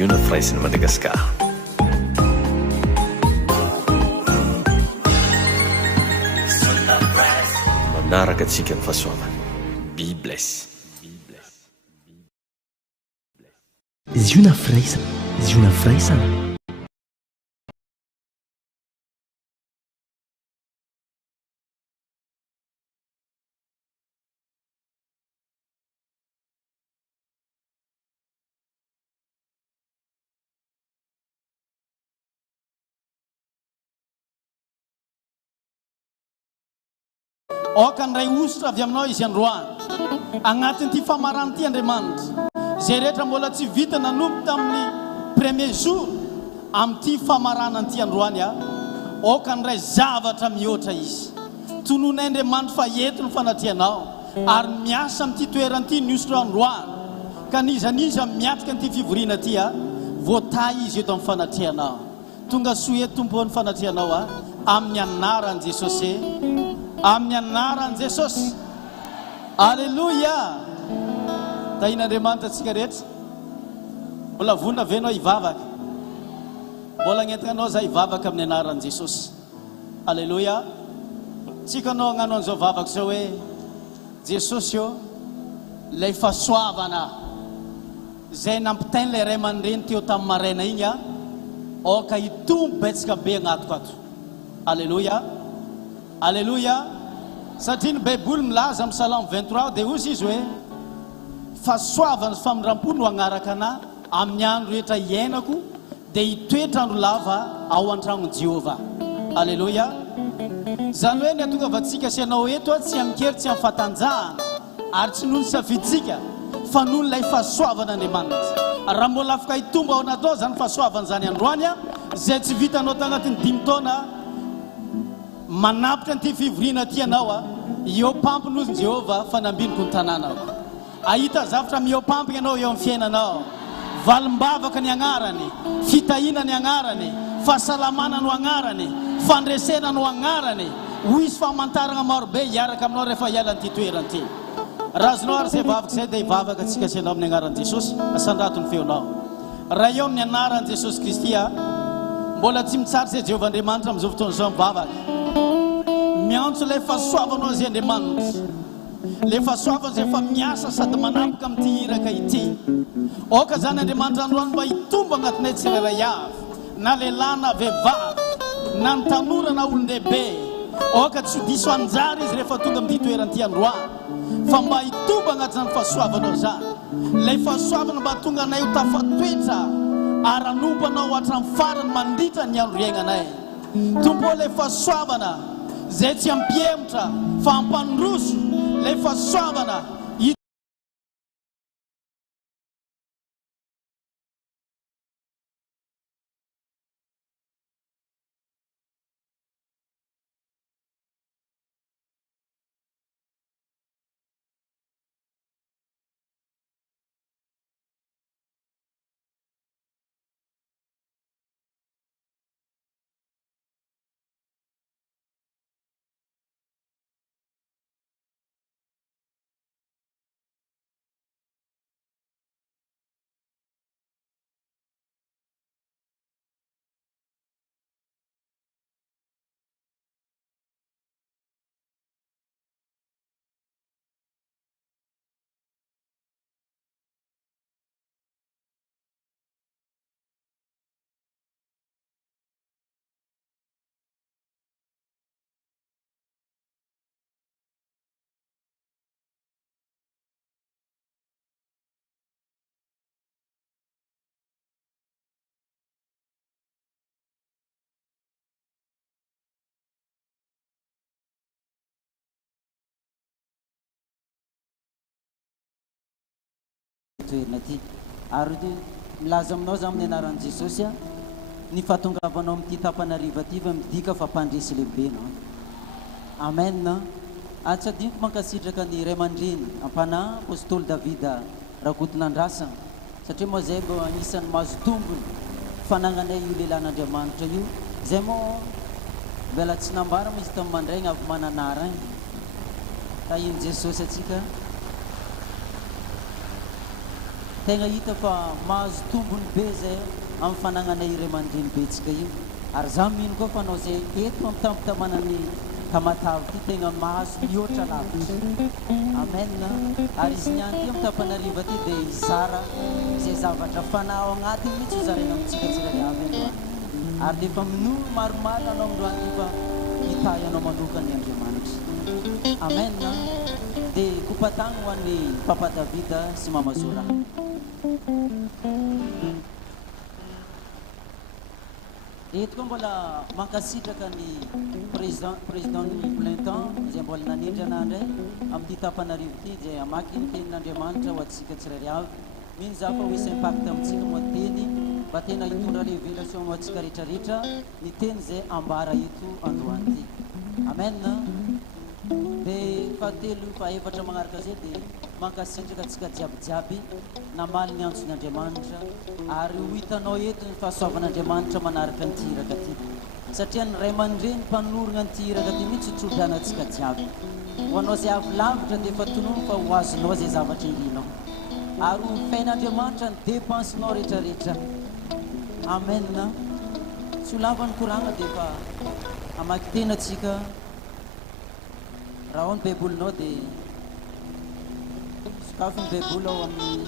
izy io na firaisiny Madagasikara. Manaraka atsika ny fahasoavana. Be bless. Izy io na firaisana, izy io na firaisana. Okandray ositra avy aminao izy androany agnatin'ity famarana ity Andriamanitra zay rehetra mbola tsy vita nanompo tamin'ny premier jour amin'ity famarana ity androany okandray zavatra mihoatra izy tononay Andriamanitra fa eto ny fanatianao ary miasa amin'ity toerana ity ny ositra androany ka nizaniza miatika n'ity fivoriana ity voatay izy eto amin'ny fanatianao tonga soa eto tompo ny fanatianao amin'ny anaran'i Jesosy. Amin'ny anaran'i Jesosy. Alleluia. Tahin'Andriamanitra antsika rehetra. Mbola vonona ve anao hivavaka? Mbola agnetika anao za hivavaka amin'ny anaran'i Jesosy. Alleluia. Tsika anao agnano an'izao vavaka zao hoe Jesosy io lay fahasoavana zay nampitainy lay ray aman-dreny teo tamin'ny maraina igny oka hitombo betsaka be agnatiko ato. Alleluia. Alléluia. Satria ny Baiboly milaza amin'ny Salamo 23 dia hozy izy hoe fahasoavana sy famindram-po no agnaraka anahy amin'ny andro rehetra iainako dia hitoetra andro lava ao an-tragnon'i Jehovah. Alléluia. Zany hoe ny atongavantsika sy ianao eto tsy amikery tsy amin'ny fahatanjahana ary tsy noho ny safiditsika fa noho ilay fahasoavana Andriamanitra. Raha mbola afaka hitombo ao anatao zany fahasoavana zany androany zay tsy vitanao tagnatin'ny 5 taona manapitra n'ity fivoriana ty anao eo pampin'ozy Jehovah fanambiniko ny tanànao. Ahita zavatra miopampina ianao eo amin'ny fiainanao. Valim-bavaka ny agnarany, fitahina ny agnarany, fahasalamana no agnarany, fandresena no agnarany. Hoisy famantarana marobe hiaraka aminao rehefa hiala n'ity toerana ity. Raha azonao ary zay vavaka zay dia hivavaka atsika senao amin'ny agnaran'i Jesosy. Asandrato ny feonao. Raha eo amin'ny anaran'i Jesosy Kristy mbola tsy mitsaritry Jehovah Andriamanitra amin'izao fotoana izao mivavaka. Miantso ilay fahasoavanao zay Andriamanitra. Ilay fahasoavana zay efa miasa sady manapaka amin'ity iraka ity. Oka zany Andriamanitra androany mba hitombo agnatinay tsirairay avy. Na lehilahy na vehivavy, na ny tanora na olon-dehibe. Oka tsy ho diso anjara izy rehefa tonga amin'ity toerana ity androany. Fa mba hitombo agnatin'izany fahasoavanao zany. Ilay fahasoavana mba tonga anay ho tafatoetra ary hanompo anao hatramin'ny farany mandritra ny andro iainanay. Tompo ilay fahasoavana zay tsy ampiemotra fa ampandroso, ilay fahasoavana toerana ty ary milaza aminao za amin'ny anaran'i Jesosy ny fahatongavanao amin'ity tapanariva ty fa midika fa mpandresy lehibe nao. Amen. Tsy adiniko mankasitraka ny ray aman-dreny ampanahy apôstôly Davida Rakotonandrasana satria moa zay mba anisan'ny mahazo tombony fanagnanay io lehilahin'Andriamanitra io zay moa mbola tsy nambara izy tamin'ny mandraigny avy mananara igny. Tahiny Jesosy atsika. tegna hita fa mahazo tombony be zay amin'ny fanagnana iray aman-dreny betsika io. Ary za mino koa fa anao zay eto amitapitamana ny tamatavy ty tegna mahazo mihoatra lavitra. Amen. Ary izy niany ty amitapanariva ty dia izara zay zavatra fanao agnatiny mihitsy ho zaraina amintsika tsirairay avy androany. Ary lefa mino maromaro anao androany ty fa hita ianao manokany Andriamanitra. Amen. Dia kopatagny ho an'ny Papa Davida sy Mama Zora. Eto koa mbola mankasitraka ny président ny plein temps izay mbola nanindry anandray amin'ity tapanarivo ity izay amaky ny tenin'Andriamanitra ho antsika tsirairay avy. Mino za fa ho hisy impact amintsika moa teny mba tena hitondra révélation ho antsika rehetrarehetra ny teny izay ambara eto androany ity. Amen. Dia fahatelo fahaefatra magnaraka zay dia mankasitraka antsika jiabijiaby namaly ny antson'Andriamanitra ary ho hitanao eto ny fahasoavan'Andriamanitra manaraka ny tiraka ty satria ny ray aman-dreny mpanorona ny tiraka ty mihitsy hotrodranantsika jiaby. Ho anao zay avy lavitra dia efa tonono fa ho azonao zay zavatra irinao ary ho fain'Andriamanitra ny dépensenao rehetrarehetra. Amen. Tsy ho lavan'ny koragna dia efa amaky tena atsika raha ao ny baibolinao dia sokafo ny baiboly ao amin'ny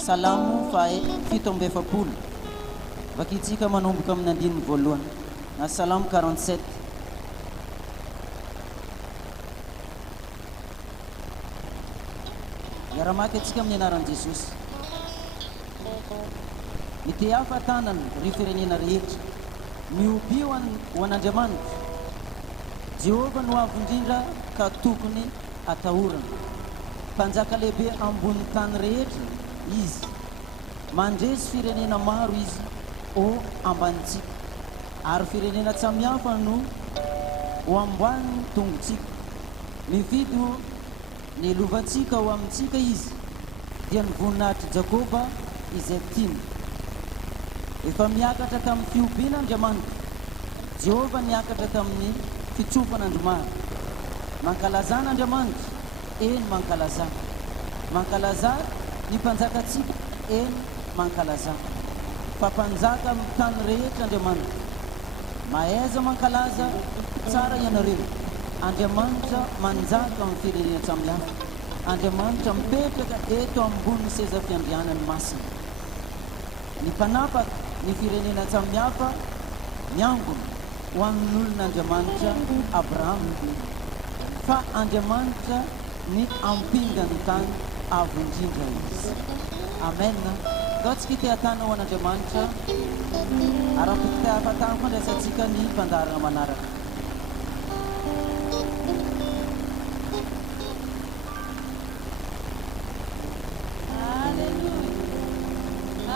Salamo 7:7. Vakitsika manomboka amin'ny andininy voalohany na Salamo 47. Iaramaky atsika amin'ny anaran'i Jesosy. Ity hafatanana ry firenena rehetra miobio ho an'Andriamanitra. Jehovah no avo indrindra ka tokony atahorana. Mpanjaka lehibe ambony tany rehetra izy. Mandresy firenena maro izy o ambanitsika. Ary firenena samihafa no ho amboany tongotsika. Mividy ny lovantsika ho amintsika izy. Dia ny voninahitry Jakoba izay tiany. Efa miakatra tamin'ny fiompiana Andriamanitra. Jehovah niakatra tamin'ny fitsofan'Andriamanitra. Mankalazan'Andriamanitra, eny mankalaza. Mankalaza ny mpanjakatsika, eny mankalaza. Fampanjaka amin'ny tany rehetra Andriamanitra. Mahaiza mankalaza tsara ianareo. Andriamanitra manjaka amin'ny firenena samihafa. Andriamanitra mipetraka eto ambony seza fiandrianany masina. Ny mpanapaka ny firenena samihafa miangona ho amin'olon'Andriamanitra Abrahama. Fa Andriamanitra ny ampingany tany avo indrindra izy. Amen. Daotsika ite-hatana ho an'Andriamanitra ara-poko te-hafatana fandraisantsika ny mpandarana manaraka.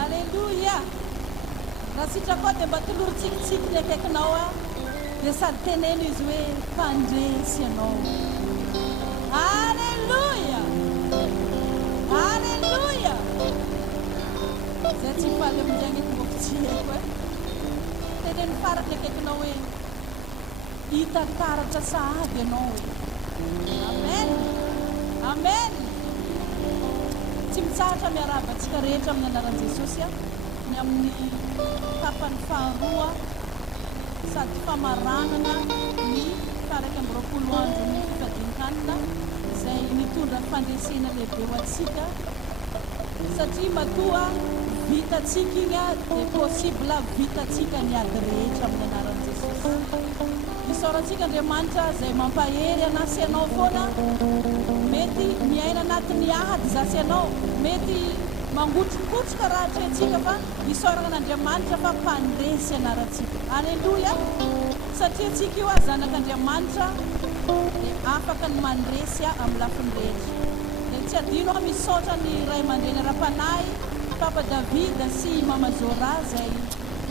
Alleluia. Raha sitrako dia mba toloro-tsikitsiky ny akaikinao dia sady teneno izy hoe mpandresy ianao. Alleluia. Alleluia. Zay tsy faly amin'izay toboko tsy haiko teneno farany akaikinao hoe hita taratra sahady ianao. Amen. Amen. Tsy mitsahatra miarabantsika rehetra amin'ny anaran'i Jesosy ny amin'ny tapany faharoa sady famaranana ny taraka amby 20 andro ny fifadian-kanina izay mitondra fandresena lehibe ho antsika satria matoa vitatsika igny dia possible vitatsika ny ady rehetra amin'ny anaran'i Jesosy. Isaorantsika Andriamanitra izay mampahery anasy ianao foana. Mety miaina anatin'ny ady zasy ianao, mety mangotrokotroka raha atrehantsika fa isaorana an'Andriamanitra fa mpandresy anarantsika. Alleluia. Satria antsika io zanak'Andriamanitra dia afaka ny mandresy amin'ny lafiny rehetra. Dia tsy adino misaotra ny ray aman-dreny ara-panahy Papa Davida sy Mama Zora izay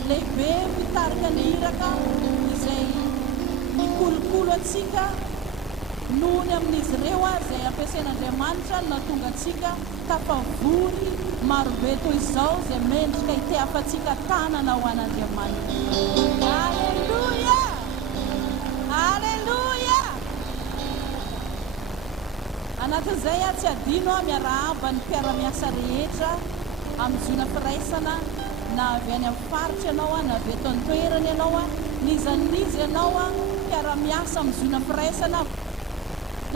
lehibe mitarika ny iraka izay mikolokolo antsika nohony amin'izy ireo izay ampiasain'Andriamanitra nahatonga antsika tafavory marobe toy izao izay mendrika ite-afantsika tanana ho an'Andriamanitra. Alleluia. Alleluia. Anatin'izay tsy adino miarahaba ny mpiara-miasa rehetra amizona firaisana na avy any amin'ny faritra ianao na avy eto an-toerana ianao nizanizy ianao mpiara-miasa amizona firaisana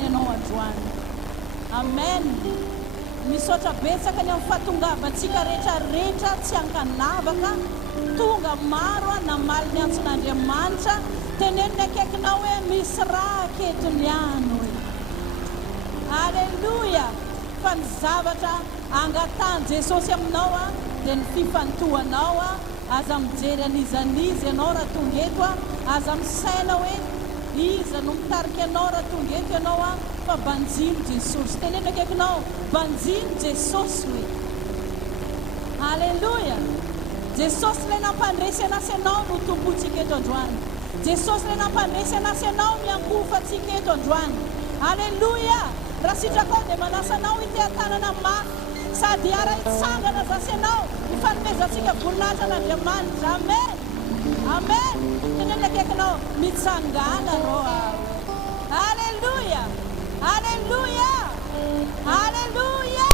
ianao androany. Amen. Misaotra betsaka ny amin'ny fahatongavantsika rehetrarehetra tsy ankanavaka tonga maro namaly ny antsin'Andriamanitra teneniny akaikinao hoe misy raha aketony ihany hoe. Alleluia. Fa ny zavatra angatany Jesosy aminao dia ny fifantohanao aza mijery an'izanizy ianao raha tonga eto aza misaina hoe iza no mitarika ianao raha tonga eto ianao fa banjino Jesosy. Teneniny akaikinao banjino Jesosy hoe. Alleluia. Jesosy ilay nampandresy anasy ianao no tombotsika eto androany. Jesosy ilay nampandresy anasy ianao miankofatsika eto androany. Alleluia. Raha sitrako dia manasanao ite-tanana mafy sady ara-itsangana zasy ianao ifanomezantsika voninahitra an'Andriamanitra. Amen. Amen. Teneniny akaikinao mitsangana rô. Alleluia. Alleluia. Alleluia.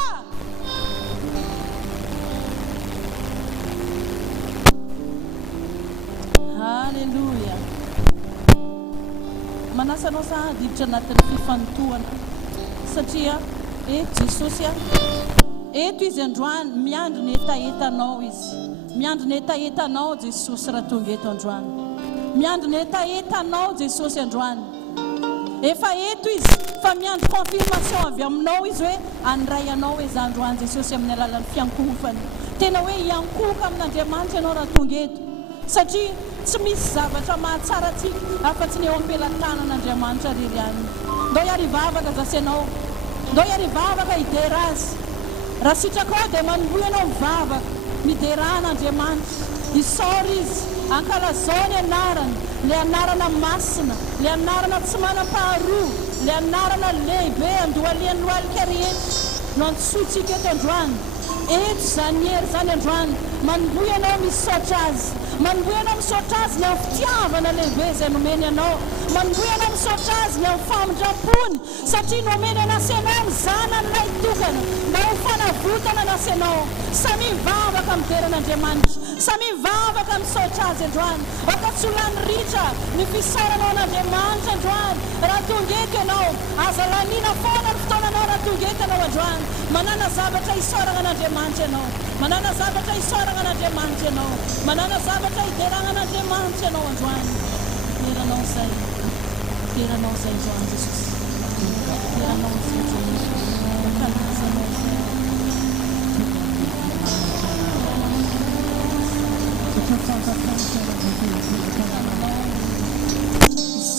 Alleluia. Manasanao sahady hiditra anatin'ny fifantohana satria Jesosy eto izy androany miandry ny etaetanao izy. Miandry ny etaetanao Jesosy raha tonga eto androany. Miandry ny etaetanao Jesosy androany. Efa eto izy fa miandry confirmation avy aminao izy hoe andray anao hoe za androany Jesosy amin'ny alalan'ny fiankofany. Tena hoe hiankoka amin'Andriamanitra ianao raha tonga eto satria tsy misy zavatra mahatsara atsika afa-tsy ny eo am-pelantanan'Andriamanitra rery ihany. Ndao hiarivavaka zasy ianao. Ndao hiarivavaka hidera azy. Raha sitrako dia manomboy ianao mivavaka mideran'Andriamanitra. Isaora izy ankalazao ny anarany, le anarana masina, le anarana tsy manam-paharoa, le anarana lehibe andohalian'ny lohalika rehetra no antsotsika eto androany. Eto zany hery zany androany manomboy ianao misaotra azy. Manomboy ianao misaotra azy ny amin'ny fitiavana lehibe izay nomeny ianao. Manomboy ianao misaotra azy ny amin'ny famindrampony satria nomeny anasy ianao ny zanany iray tokana mba ho fanavotana anasy ianao. Samy mivavaka mideran'Andriamanitra. Samy mivavaka misaotra azy androany. Akatsolany ritra ny fisaoranao an'Andriamanitra androany. Raha tonga eto ianao aza lanina foana ny fotoananao raha tonga eto ianao androany. Manana zavatra hisaorana an'Andriamanitra ianao. Manana zavatra hisaorana an'Andriamanitra ianao. Manana zavatra hiderana an'Andriamanitra ianao androany. Teranao zay. Teranao zay androany Jesosy. Teranao zay Jesosy. Kalazanao zay.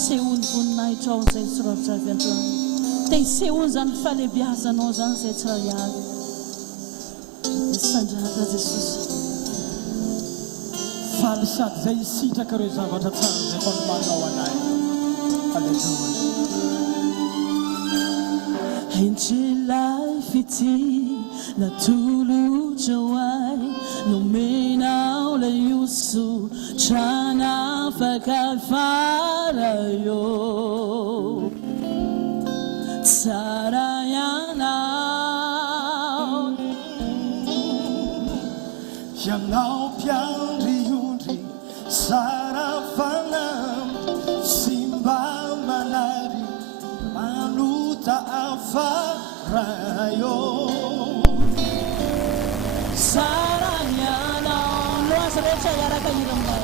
Sehoany voninahitra ao zay tsy rahavy androany. Te hisehoany zany fahalebiazanao zany zay tsy raha avy. Sandrata Jesosy. Faly sady zay isitraka ireo zavatra tsara zay fanomanao anay. Alleluia. Injilai fiti la tulu jawai no menau la yusu chana fakafara yo sarayana Yanao piandri sarafanam simba manari manuta afarayo sarayana luas recha yaraka yiramba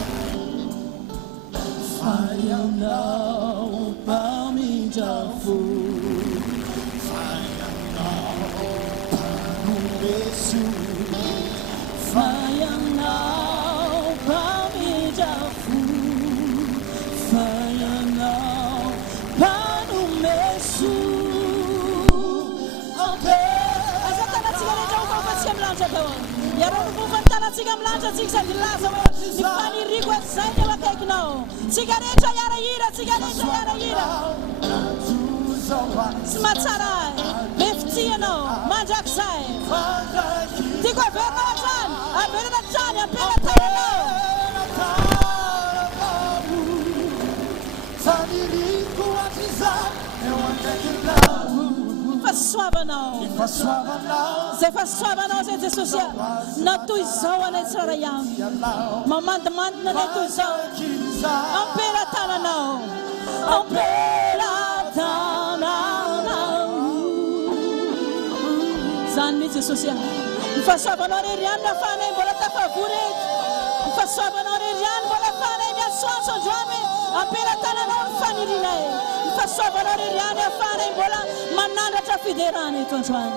fayanau pamijafu fayanao panubesu fayanau pamijafu fayanau panumesu Yarong pufantana tsika milanja tsika sady laza hoe ny faniriko zay ny eo akaikinao. Tsika rehetra yara hira, tsika rehetra yara hira. Tsy mahatsara be fitianao mandrakizay. Tiako averina hatrany, averina hatrany ampelantananao. Faniriko hatr'izany eo akaikinao. Fasoavanao. Zay fasoavanao zay Jesosy. Na toy izao anay tsara ihany. Mamandimandina anay toy izao. Ampela tananao. Ampela tananao. Zany mihitsy Jesosy. Ny fahasoavanao rery ihany ahafahanay mbola tafavory eto. Ny fahasoavanao rery ihany mbola ahafahanay miasoantso androany. Ampela tananao ny fanirinay. Ny fahasoavanao rery ihany ahafahanay mbola manandratra fiderana eto androany.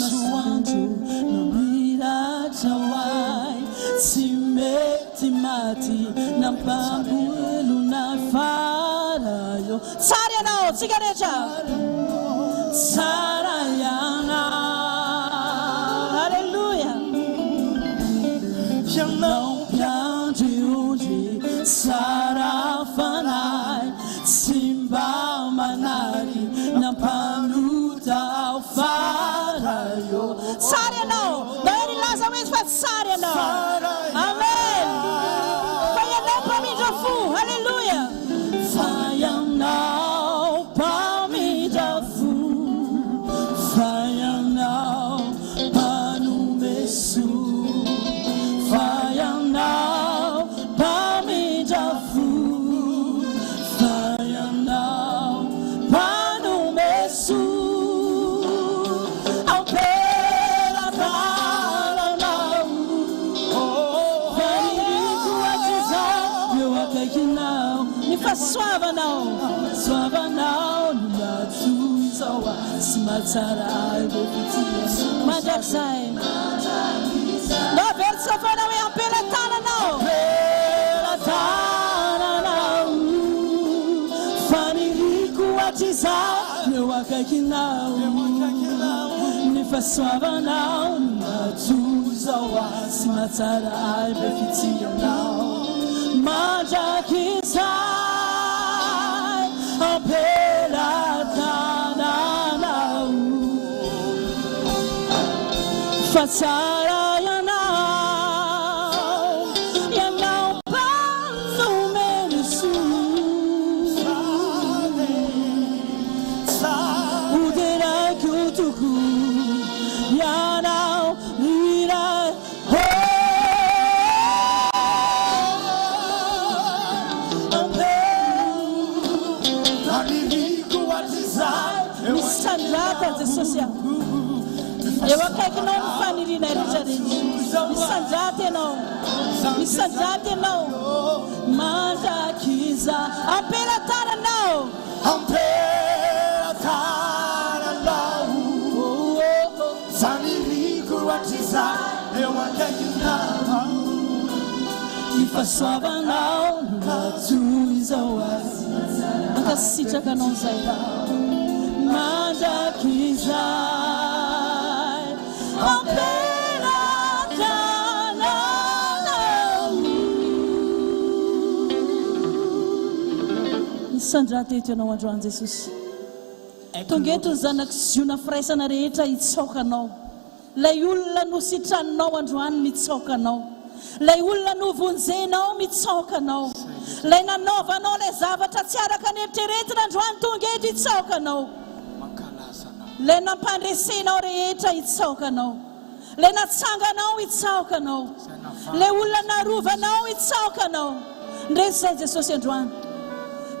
Masoandro namiratra hoay tsy mety maty nampambolo na fara io. Tsara ianao tsika rehetra. Tsara ianao. Alleluia. Ianao mpiandry tsara fanay tsy mba manary nampanota ao fara io. Tsara ianao. Daí nilaza hoe fa tsara ianao. Amen. Fa ianao mpamindra fo. Alleluia. Fa ianao mpamindra fo. Fa ianao mpanome soa. Fa ianao mpamindra fo. Fa ianao mpanome soa. Ampela tananao. Faniriako atizao meu akaikinao. Ny fahasoavanao. Soavanao no matoizao sy mahatsara ireo fitia. Mandrakizay. No verso fana hoe ampela tananao. Ampela tananao. Faniriako atizao meu akaikinao. Ny fahasoavanao no matoizao sy mahatsara ireo fitianao. Mandrakizay. Ampela tananao. Fa tsara ianao. Ianao mpanome soa. Uderako toko. Ianao iray. Misandrata Jesosy. Eo akaikinao ny faniriana rehetrarehetra. Misandrata ianao. Misandrata ianao. Mandrakiza. Ampela tananao. Ampela tananao. Faniriako atizao eo akaikinao. Ny fahasoavanao no matoizao azy. Mankasitraka anao zay. Mandrakizay. Ampela tananao. Misandrata eto ianao androany Jesosy. Tonga eto ny zanaka ziona firaisana rehetra hitsaoka anao. Lay olona no sitranonao androany mitsaoka anao. Lay olona no vonjenao mitsaoka anao. Lay nanaovanao lay zavatra tsy araka ny eritreretina androany tonga eto hitsaoka anao. Lay nampandresenao rehetra hitsaoka anao. Lay natsanganao hitsaoka anao. Lay olona narovanao hitsaoka anao. Ndresy zay Jesosy androany.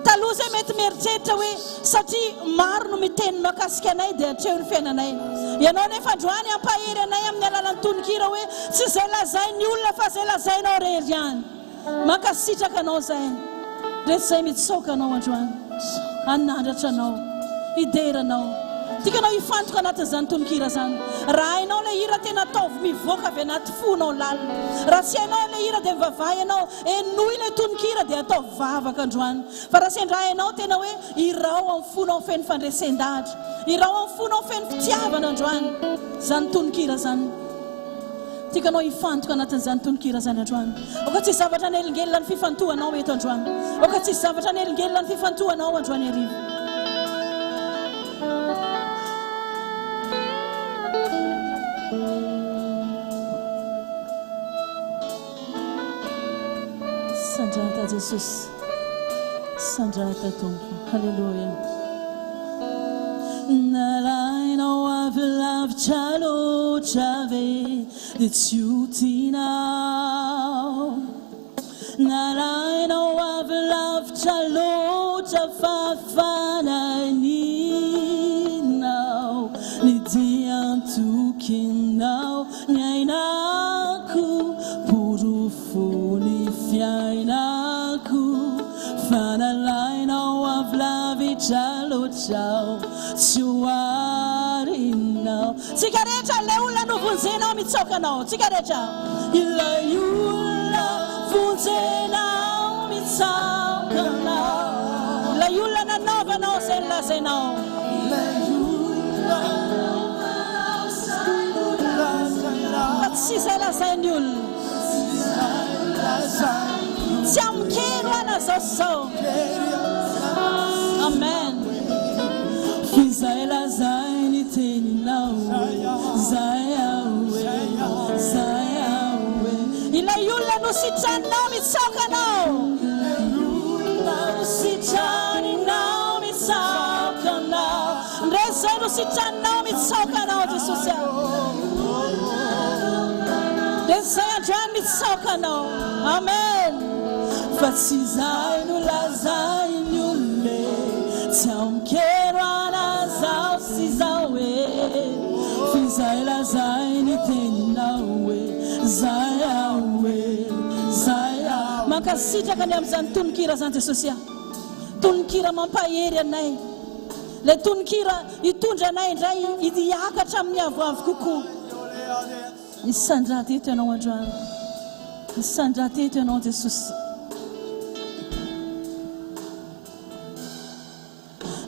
Taloha zay mety mieritreritra hoe satria maro no miteny makasika anay dia atreo ny fiainanay. Ianao nefa androany ampahery anay amin'ny alalan'ny tononkira hoe tsy zay lazainy olona fa zay lazainao rery ihany. Mankasitraka anao zay. Ndresy zay mitsaoka anao androany. Anandratra anao. Hideranao. Tikanao hifantoka anatin'izany tononkira zany. Raha hainao ilay hira tena ataovy mivoaka avy anaty fonao lalina. Raha tsy hainao ilay hira dia mivavaha ianao enoy ilay tononkira dia atao vavaka androany. Fa raha sendra hainao tena hoe irao amin'ny fonao feno fandresen-dahatra. Irao amin'ny fonao feno fitiavana androany. Zany tononkira zany. Tikanao hifantoka anatin'izany tononkira zany androany. Oka tsy zavatra nelingelina ny fifantohanao eto androany. Oka tsy zavatra nelingelina ny fifantohanao androany arivo. Sandrata Jesus. Sandrata Tompo. Hallelujah. Nalai no I've loved Chalo Chave, it's you now. Nalai no I've loved Chalo Chafafana ni now. Nidian tukin now. Nyainaku purufu ni fiainaku. Fanalai no I've loved Chalo Chao. Suari now. Cigaretta leula no funzena mitsoka now. Cigaretta. Ila yula funzena mitsoka now. La yula na nova no se la se now. La yula si se la se nul. Siam kirwa na so. Amen. Fizaela zaini teni now, Zayawe. Ila yula no sitana mitsoka now. Sitani now mitsoka now. Reza no sitana mitsoka now Jesus. Reza jan mitsoka now. Amen. Fasizainu la zainule. Tamkera na zao sizawe. Fizaela zaini teni nawe. Zayawe. Makasita kanya mzan tunkira sante sosia. Tunkira mampayeri anay. Le tunkira itunja nay ndray idiaka tramny avoavo kuku. Isandra teto anao androany. Isandra teto anao Jesus.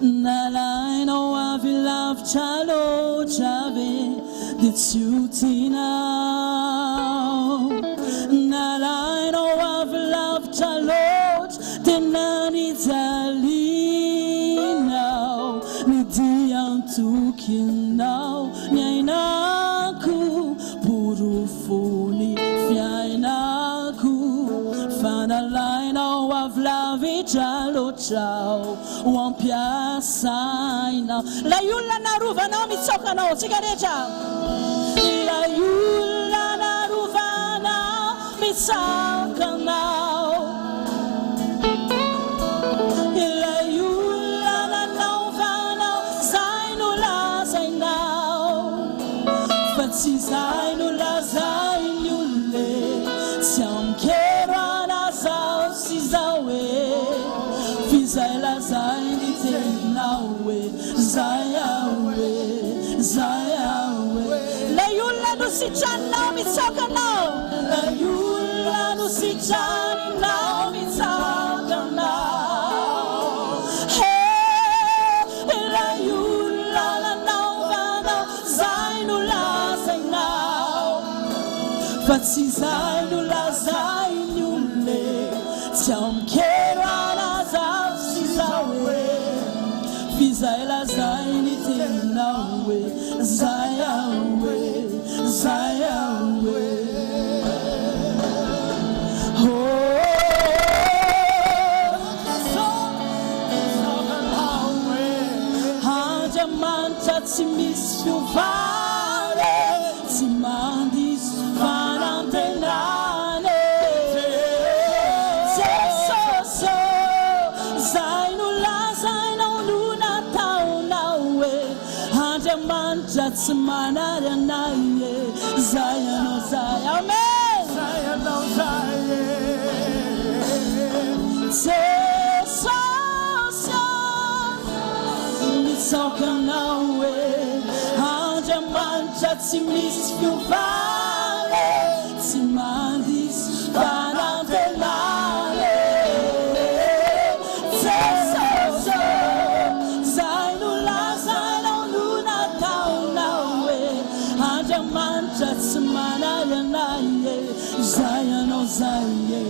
Nalai no I've loved Chalo Chave, it's you now. Nalai no I've loved Chalo, Tenani Tali now. Nidian tukin now. Nyainaku purufuni fiainaku. Fanalai no I've loved Chalo Chao. One piazza now. La yula na ruva na mitsoka na cigaretta. La yula na ruva na mitsoka now. La yula na ruva na zainula zainao. Fatsi zainula zainule. Siamkera na zao sizawe. Fizaela zaini teni nawe. Zayawe. La yula no sichana mitsoka now. La yula no sichana mitsoka now. Hey, la yula la now zainula zainao. Fatsi zainula zainule. Tiamkera na zao sizawe. Fizaela zaini teni nawe. Zayawe. Hajamanta timishu vale. Timandis vanantenane. Zesoso. Zainula zainuluna taunawe. Hajamanta timanare naye. Zayano zay. Amen. Zayano zaye. Zesoso. Mitsoka nawe. Hajamanta timishu vale. Timandis vanantenane. Zesoso. Zainula zainuluna taunawe. Hajamanta timanare naye. Zayano zaye.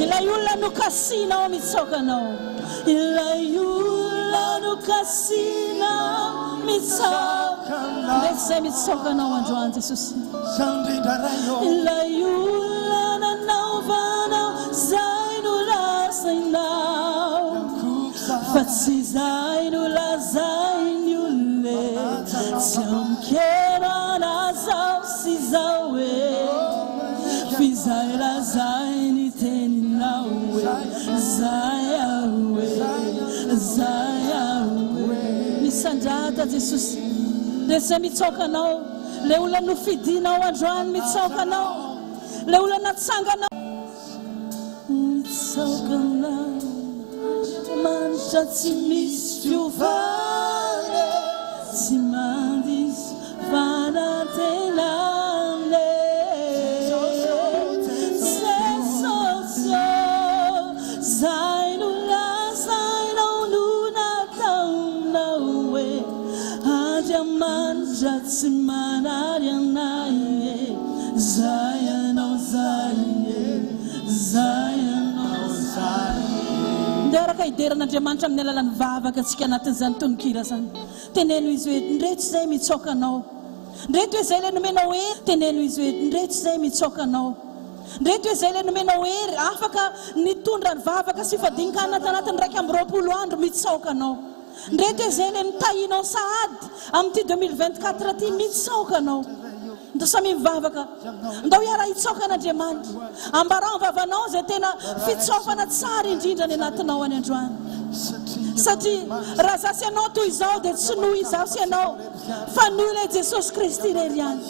Ila yula nukasina o mitsoka no. Ila yula nukasina mitsoka no. Let's say mitsoka no androan Jesus. Ila yula na novana zainula zainula. fa tsy izay no lazainy olone tsy amikerana zao sy zao hoe fizay lazainy teninao hoe zay ahoe zay ahoe misandrata Jesosy le zay mitsokanao le olona nofidinao androany mitsokanao le olona natsanganao mitsokanao manitra tsy misy fiovana tsy mandisy fanantenana Jesosy zay no lazainao no nataonao hoe Andriamanitra tsy manary anay zay anao zay zay anao zay nderaka hideran'Andriamanitra amin'ny alalan'ny vavaka antsika anatin'izany tononkira zany teneno izy hoe ndreto zay mitsokanao ndreto hoe zay le nomenao hery teneno izy hoe ndreto zay mitsokanao ndreto hoe zay le nomenao hery afaka nitondra ny vavaka sy fadinkanana tanatin'ny 2 andro mitsokanao ndreto hoe zay le nitahinao sahady amin'ity 2024 ty mitsokanao ndo samy mivavaka ndao iara hitsokan'Andriamanitra ambarao vavanao zay tena fitsofana tsara indrindra ny anatinao any androany satria raha zasy ianao toy izao dia tsy noho izao sy ianao fa noho ilay Jesosy Kristy rery ihany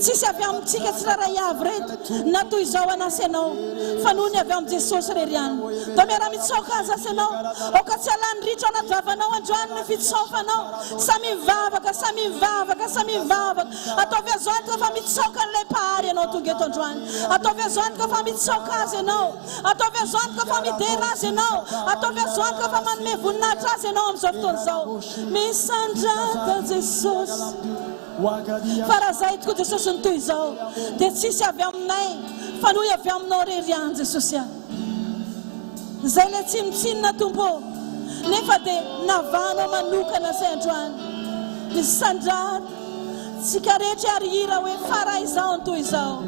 tsisy avy amintsika tsiraray avy reto na toy izao anasy ianao fa noho ny avy amin'ny Jesosy rery ihany da miara mitsoka azy asy ianao oka tsy alany ritra ao anaty vavanao androany ny fitsofanao samy mivavaka samy mivavaka samy mivavaka ataovy azo antika fa mitsoka n'ilay pahary ianao tonga eto androany ataovy azo antika fa mitsoka azy ianao ataovy azo antika fa midera azy ianao ataovy azo antika fa manome voninahitra azy ianao amin'izao fotoana izao misandrata Jesosy fa raha zay tokoa Jesosy ny toy izao dia tsisy avy aminay fa noho avy aminao rery ihany Jesosy a zay le tsy mitsinona tompo nefa dia navanao manokana zay androany misandrata tsika rehetra ary hira hoe fara izao ny toy izao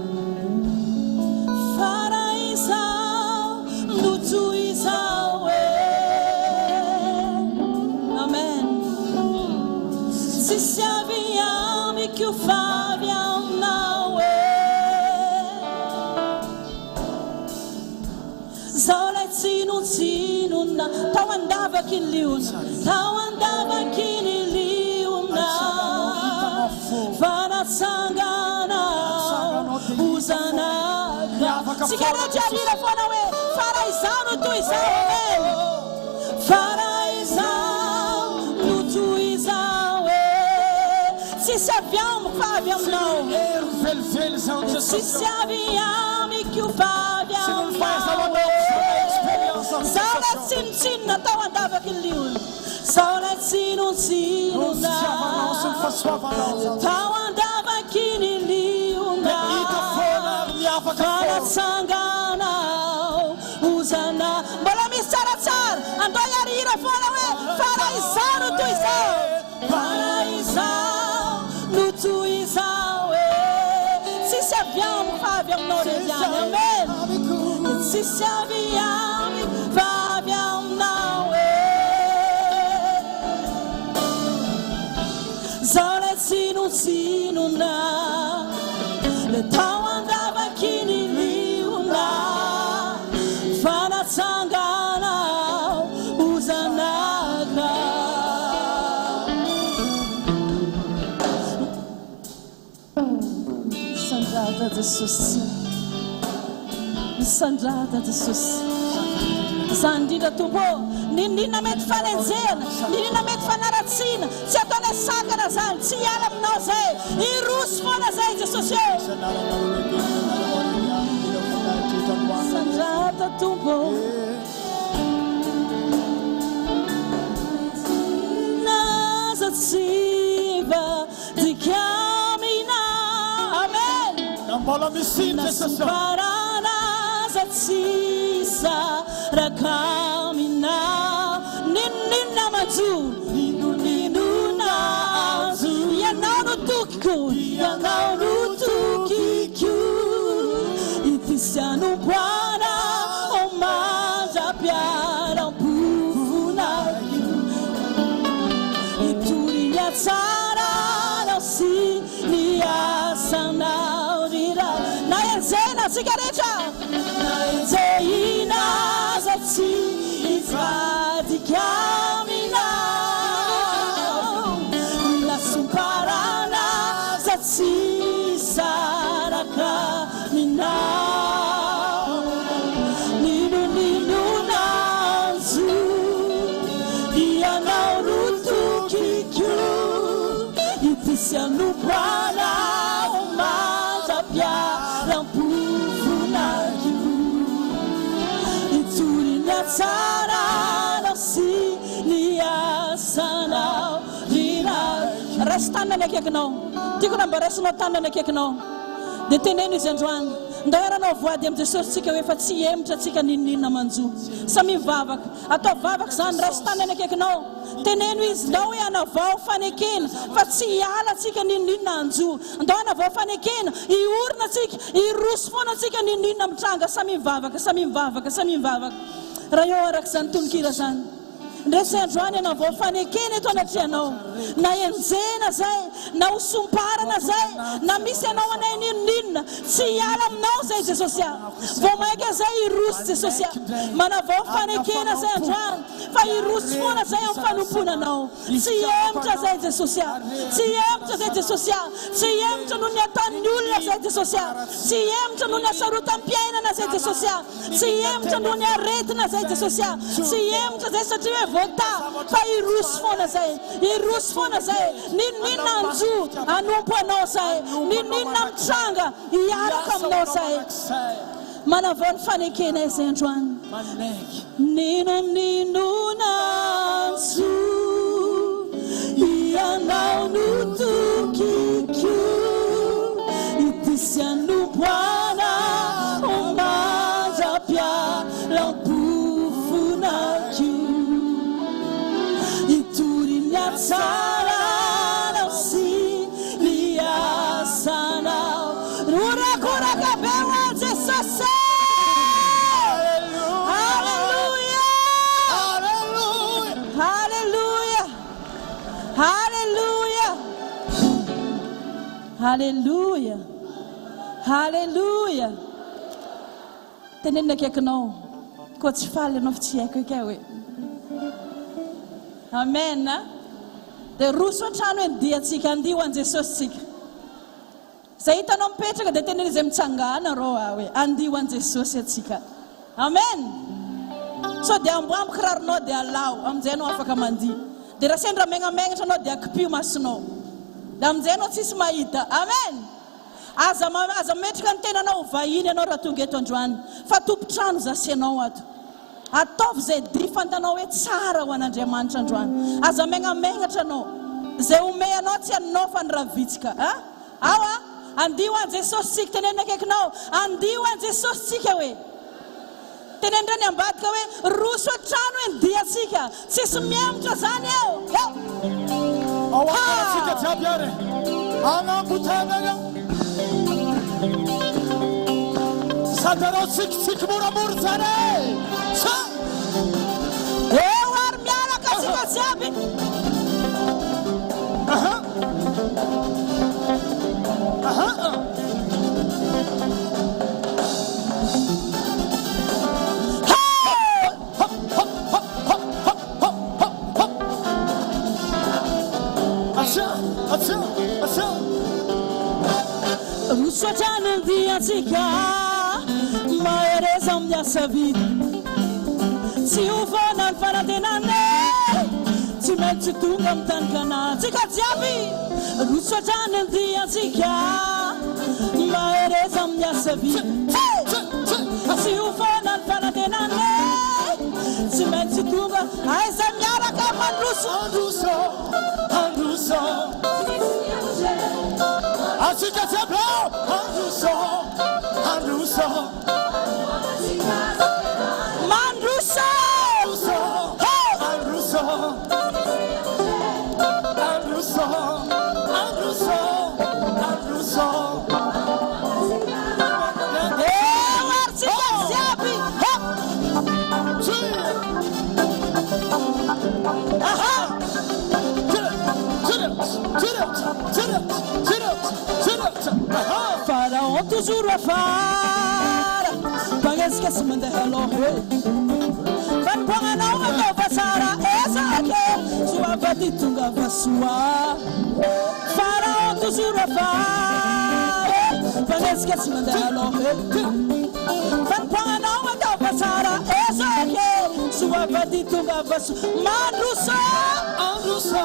fara izao no toy izao amen tsisy avy amiko favy aminao zao lay tsinotsinona tao andavaky ny liona tao andavaky ny liona fanatsanganao ozanaka tsika rehetra ary hira foana hoe fara izao no toy izao amen fara izao no toy izao tsisy avy amiko favy aminao tsisy avy amiko favy aminao zao lay tsinotsinona tao andavaky ny liona zao lay tsinotsinona tao andavaky ny liona fanatsanganao ozana mbola misy tsaratsara andao iary hira foana hoe fara izao no toy izao fara izao no toy izao tsisy avy amiko favy aminao rery ihany amen tsisy avy amiko favy aminao zao lay tsinotsinona le tao andavaky ny liona fanatsanganao ozanaka misandrata Jesosy misandrata Jesosy zany indrindra tompo ninina mety fanenjena ninina mety fanaratsina tsy ataone sakana zany tsy hiala aminao zay irosy foana zay Jesosy sandrata tompo nazatsiva dikamina amen mbola misindry nasombarana zatsisa rakamina ninina manju ninuninazu ianao no tokiko ianao no tokiko itisiano Bwana omanjapiara mpuvuna Ina sigareta Ina zatsi Izvadi kamina La sumparana zatsi saraka mina Ninu nanzu Ianau rutu kikyu Itisianu bwana Umazapya Lampufunaju Iturinya tsara Nasi Nia sana Rina Restana na kekno Tiko na mbaresu no tanda na kekno Detenenu zendwan Ndaera no voady am Jesosy tsika hoe fa tsy emitra tsika ninina manjo samy mivavaka atao vavaka zany rastana na kekinao teneno izy ndao hoe anavao fanekena fa tsy hiala tsika ninina anjo ndao anavao fanekena iorina tsika iroso foana tsika ninina mitranga samy mivavaka samy mivavaka samy mivavaka raha eo araka zany tononkira zany ndresy androany anavao fanekena eto anatrianao na enjena zay na osomparana zay na misy anao anay ninina tsy hiala aminao zay Jesosy vao maika zay irosy Jesosy manavao fanekena zay androany fa irosy foana zay amin'ny fanomponanao tsy emitra zay Jesosy tsy emitra zay Jesosy tsy emitra noho ny ataon'ny olona zay Jesosy tsy emitra noho ny asarotam-piainana zay Jesosy tsy emitra noho ny aretina zay Jesosy tsy emitra zay satria hoe vota fa irosy foana zay ninina anjo anompo anao zay ninina mitranga hiaraka aminao zay manavao ny fanekena izay androany ninona anjo ianao no tokikyo itisianompoana omazapya lampufunakyo tsara nasi liasana rurakura kabewa Jesus hallelujah hallelujah hallelujah hallelujah hallelujah tenenina kekinao ko tsy faly anao tsy haiko eky hoe amen de roso trano hoe diatsika andio an Jesosy tsika zay hitanao mipetraka de teneny izay mitsangana rô hoe andio an Jesosy atsika amen so de amboambo kiraronao de alao amin'izay anao afaka mandia de raha sendra megnamegnatra anao de akipio masonao de amin'izay anao tsisy mahita amen aza metraka ny tenanao vahiny anao raha tonga eto androany fa tompotrano zasianao ato ataovy zay difantanao hoe tsara ho an'Andriamanitra androany aza megnamegnatra anao zay ome anao tsy anao fa ny raha vitsika awa andio an Jesosy tsika tenenina akaikinao andio an Jesosy tsika hoe tenenindray ny ambadika hoe roso trano hoe diatsika tsisy miemitra zany eo atsika jiaby ary anambotanana sady anao tsikitsiky moramora zany eo ary miaraka tsika jiaby Russo già nel diazica ma eresa un diassa vita si ufona al faradenane si mezzi tu non tancana si cazziavi Russo già nel diazica ma eresa un diassa vita si ufona al faradenane si mezzi tu ai segnala capa russo Atsika jiaby androso toujours afara Bangeske semende hello Van pangana nga vasara Esake Sua vati tunga vasua Farao toujours afara Bangeske semende hello Van pangana nga vasara Esake Sua vati tunga vasua Mandrusa Andrusa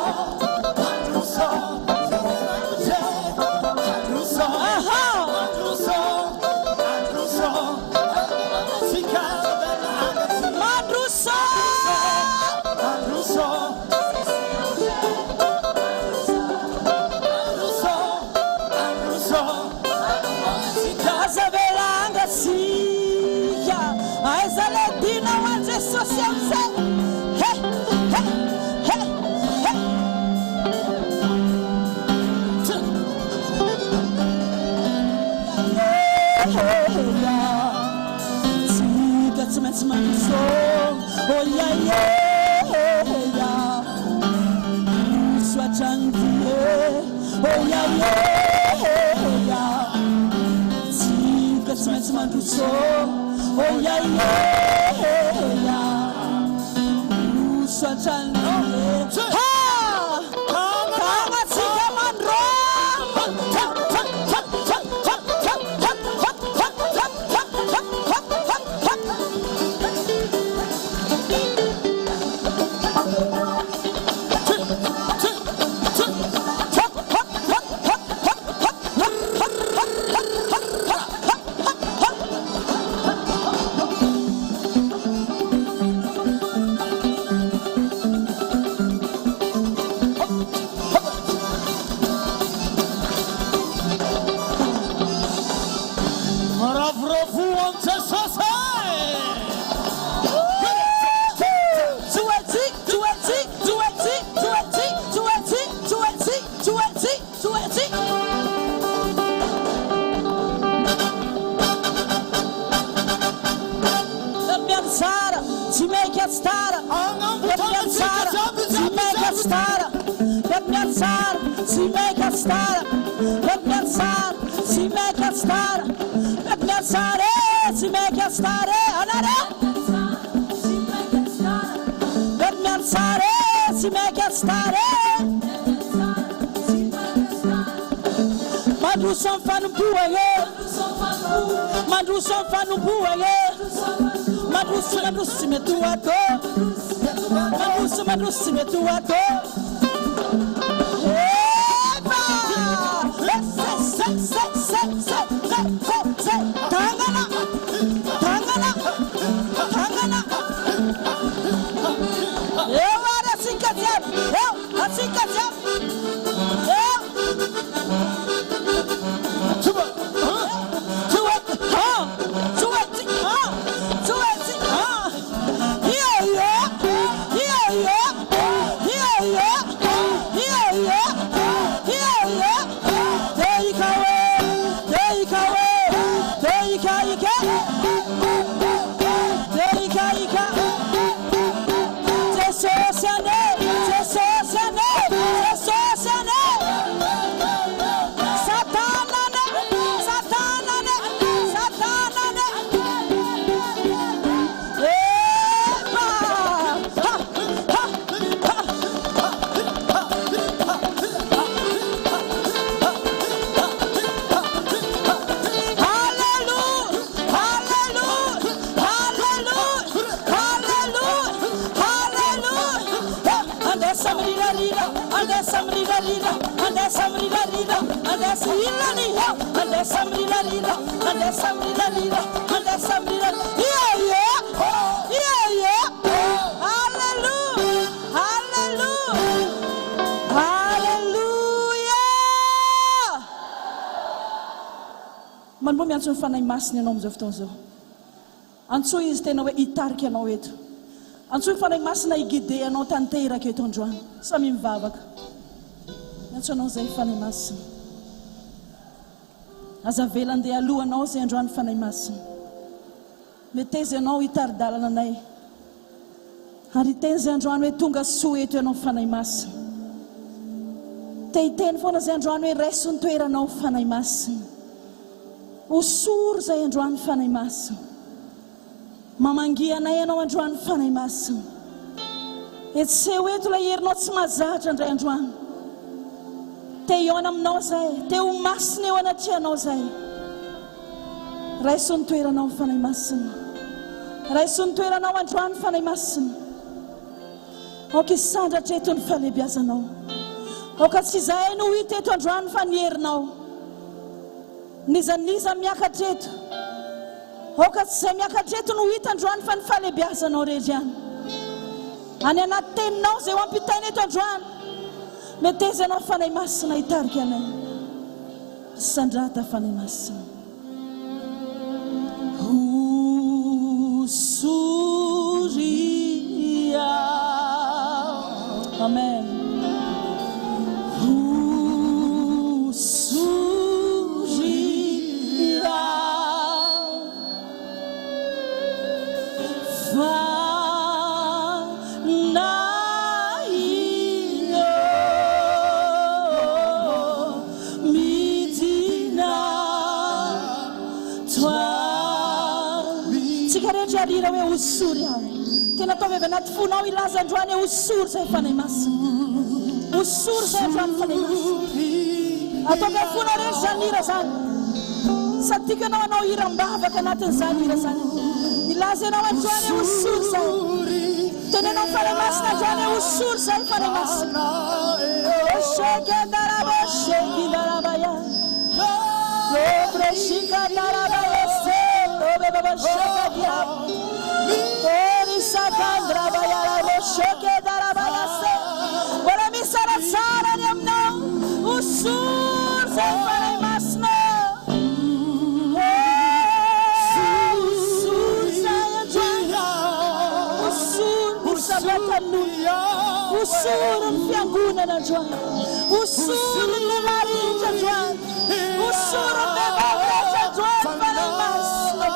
Oh yeah yeah yeah Swachangi oh yeah yeah yeah Sika tsmandu so oh yeah yeah yeah Swachangi ha kama sika mandro Antso fanay masina anao amin'izao fotoana izao. Antso izy tena hoe hitarika anao eto. Antso fanay masina higuide anao tanteraka eto androany. Samy mivavaka. Antso anao izay fanay masina. Aza vela andeha aloha anao izay androany fanay masina. Meteza anao hitari-dalana anay. Ary teny izay androany hoe tonga soa eto ianao fanay masina. Te hiteny foana izay androany hoe raiso ny toeranao fanay masina. Usur zay androany fanay masina. Mamangia anay anao androany fanay masina. Etsy eto ilay herinao tsy mahazatra andray androany. Te hiona aminao zay, te ho masina eo anatrehanao zay. Raiso ny toeranao fanay masina. Raiso ny toeranao androany fanay masina. Aoka isandratra eto ny falebiazanao. Aoka tsy izay no hita eto androany fa ny herinao. Nizaniza miakatra eto. Aoka tsy izay miakatra eto no hita androany fa ny falebiazanao rehetra ihany. Any anaty teninao zay ho ampitaina eto androany. Meteza anao fanay masina hitarika anay. Sandrata fanay masina. Usuria. Amen. Usuria. Rira hoe usury aho. Tena ataovy avy anaty fonao ilaza androany hoe usury zay fanay masina. Usury zay androany fanay masina. Ataovy amin'ny fonao rehetra zany hira zany. Sady tikanao anao hiram-bavaka anatin'izany hira zany. Ilaza anao androany hoe usury zay. Tenenao fanay masina androany hoe usury zay fanay masina. Shake daraba shake daraba ya. Dobre shika daraba ya. Baba shaka dia. Ori sakandra bayara bo shoke darabaya se. Bora mi sara sara nyamna. Usur se fanay masna. Usur se ajanga. Usur usabatalu. Usur fianguna na jwang. Usur lemari na jwang. Usur bebara na jwang fanay masna.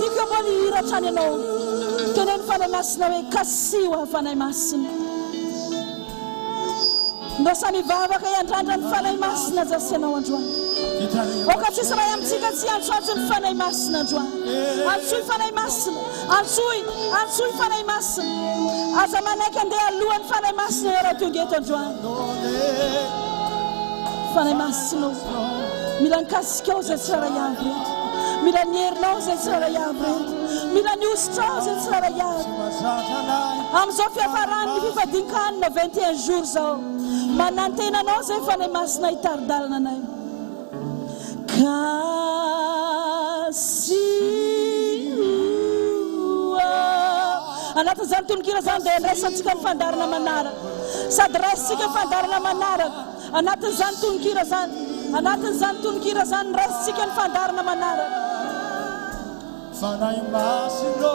Tika bali ira chane no. Tenen fanay masina we kasiwa fanay masina. Ndo sami vava kaya andrandra ny fanay masina zasenao androany. Oka tsisy raha amitsika tsy antsoatso ny fanay masina androany. Antsoy fanay masina. Antsoy fanay masina. Aza manaiky andeha alohan'ny fanay masina raha tonga eto androany. Fanay masina. Mila nikasikao zay tsy raha iavy reto. Mila nierinao zay tsy raha iavy reto. Mila niositrao zay tsy raha iavy. Amin'izao fiafarany ny fifadinkanina 21 jours zao. Manantenanao zay fanay masina hitaridalana anay. Anatin'izany tononkira zany dia ndraisantsika ny fandarana manaraka. Sady raisitsika ny fandarana manaraka. Anatin'izany tononkira zany. Anatin'izany tononkira zany raisitsika ny fandarana manaraka. Fanay masina.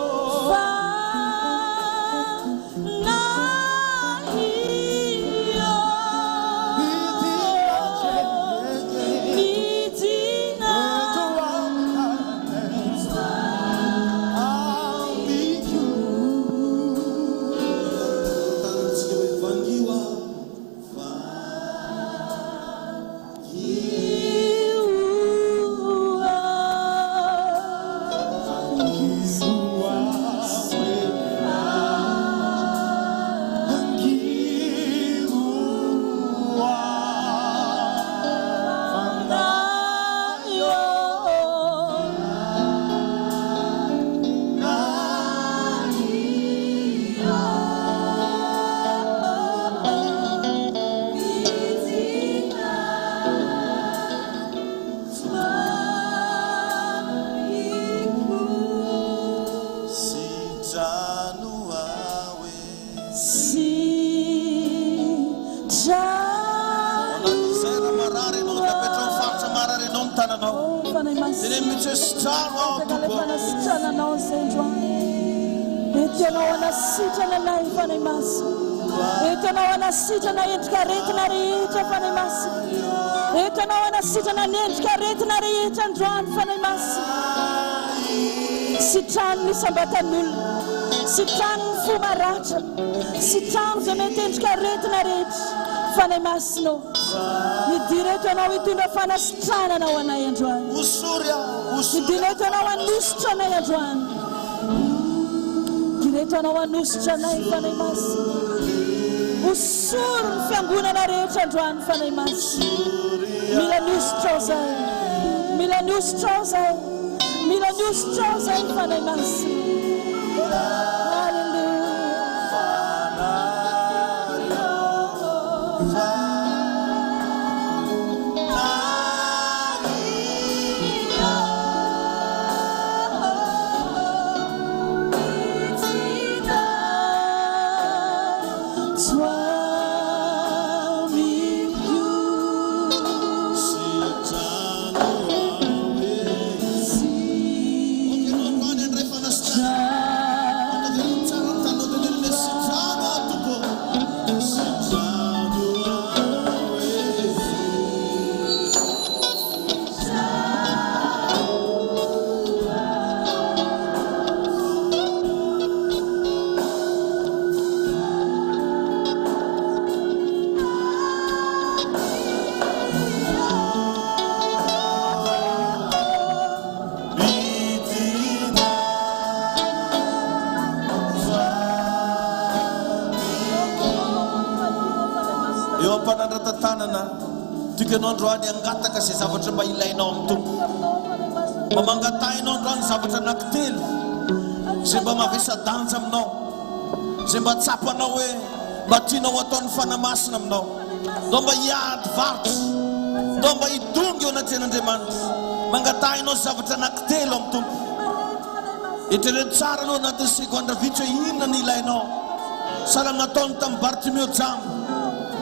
tananao. Fanay masina. Tene mitsestrano Tagale panasitrananao zay androany. Eto ianao anasitrana anay fanay masina. Eto ianao anasitrana endrika aretina rehetra fanay masina. Eto ianao anasitrana ny endrika aretina rehetra androany fanay masina. Sitrano ny sambatan'olona. Sitrano ny fo maratra. Sitrano zay mety endrika aretina rehetra fanay masina. Midireto ianao hitondra fanasitrananao anay androany. Midireto ianao hanositra anay androany. Direto ianao hanositra anay fanay masina. Osoro ny fiangonana rehetra androany fanay masina. Mila nositra ao zay. Mila nositra ao zay. Mila nositra ao zay fanay masina. Eo ampanandratantanana tiky anao androany angataka izay zavatra mba ilainao amin'ny tompo. Mba mangatainao androany zavatra anankitelo izay mba mavesa-danja aminao, izay mba tsapanao hoe mba tianao ataon'ny fanamasina aminao. Ndao mba hiady varotra, ndao mba hidongy eo anatin'Andriamanitra. Mangatainao zavatra anankitelo amin'ny tompo. Eritrereto tsara aloha anatin'ny segondra vitsy hoe inona ny ilainao. Sahala nataony tamin'ny Bartimeo jamba.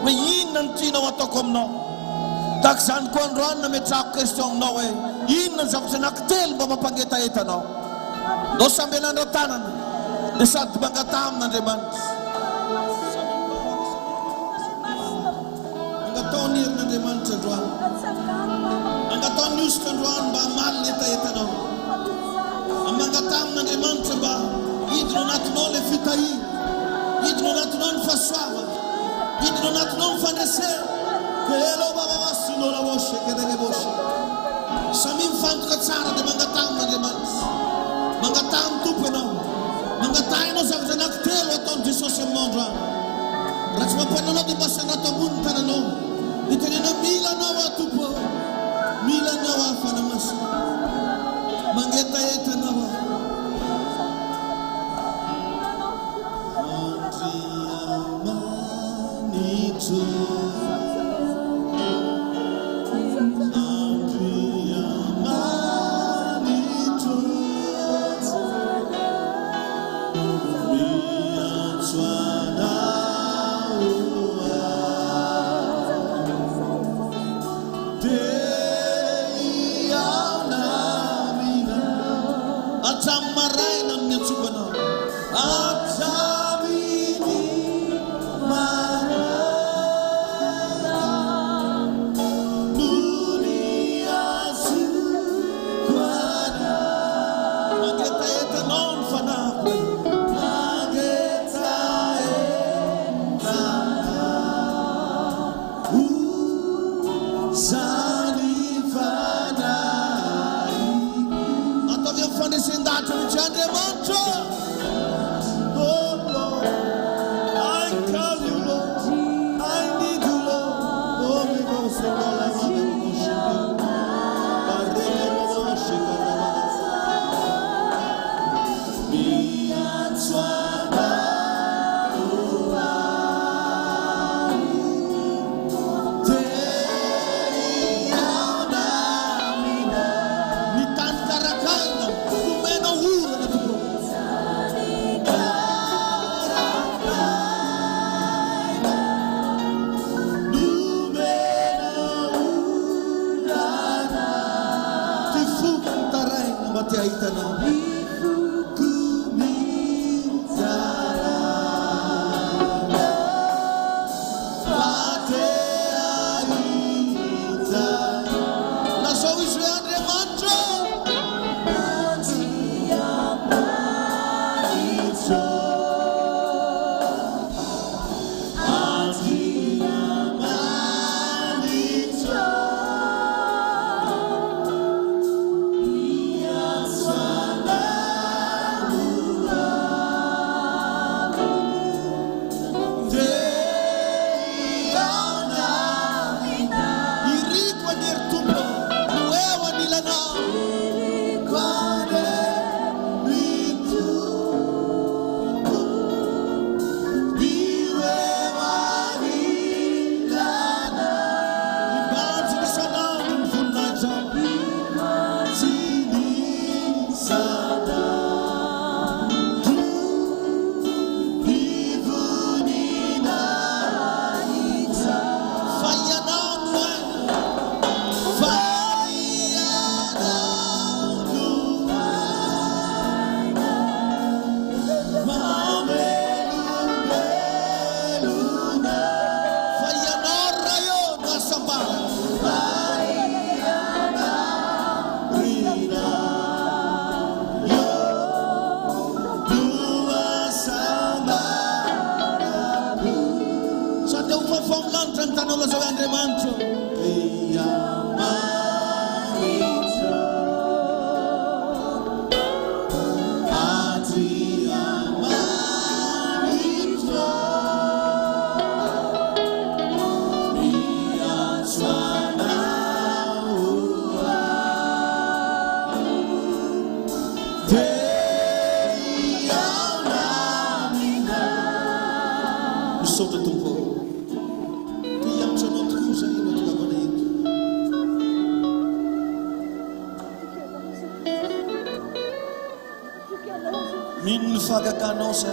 Ma inona ny tianao ataoko aminao? Tahaka izany koa androany nametrahako question aminao hoe inona ny zavatra anankitelo mba mampangetaetanao. Ndao samby halandra tanana dia sady mangata amin'Andriamanitra. Mangataony herin'Andriamanitra androany. Mangataony ositra androany mba hamaly ny etaetanao. Mangata amin'Andriamanitra mba hidina anatinao ilay fitahina, hidina anatinao ny fahasoavana, hidina anatinao ny fandresena. Elo bababasino la voce che delle voci. Sami mifantoka tsara dia mangata amin'Andriamanitra. Mangata amin'ny tompo ianao. Mangatainao zavatra anankitelo ataon'i Jesosy aminao androany. Raha tsy mampananao dia masanao ambony tananao. Dia tenena mila anao a tompo, mila anao a fanamasina. Mangetaetanao a. Sun Min fagakanao say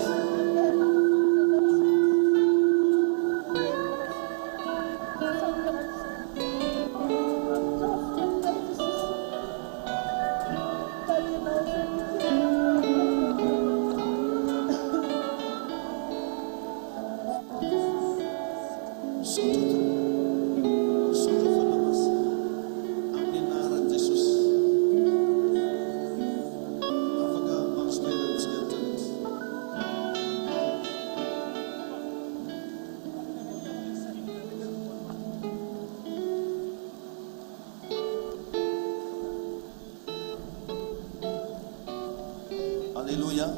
Haleluya.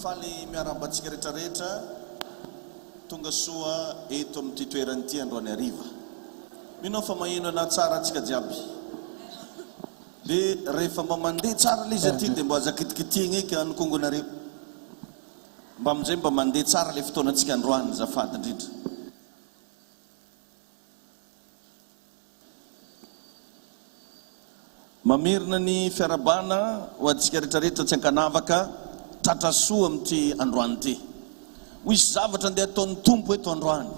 Faly miarabantsika rehetrarehetra tonga soa eto amin'ity toeran'ity androany hariva. Mino fa maheno ana tsara antsika jiaby. Dia rehefa mba mandeha tsara ilay izy aty dia mba aza kitikitihana eky any Kongonareo. Mba amin'izay mba mandeha tsara ilay fotoanantsika androany zafady indrindra. Mamirina ny fiarabana ho antsika rehetrarehetra tsy ankanavaka tratra soa amin'ity androany ity. Hoisy zavatra andeha ataon'ny tompo eto androany.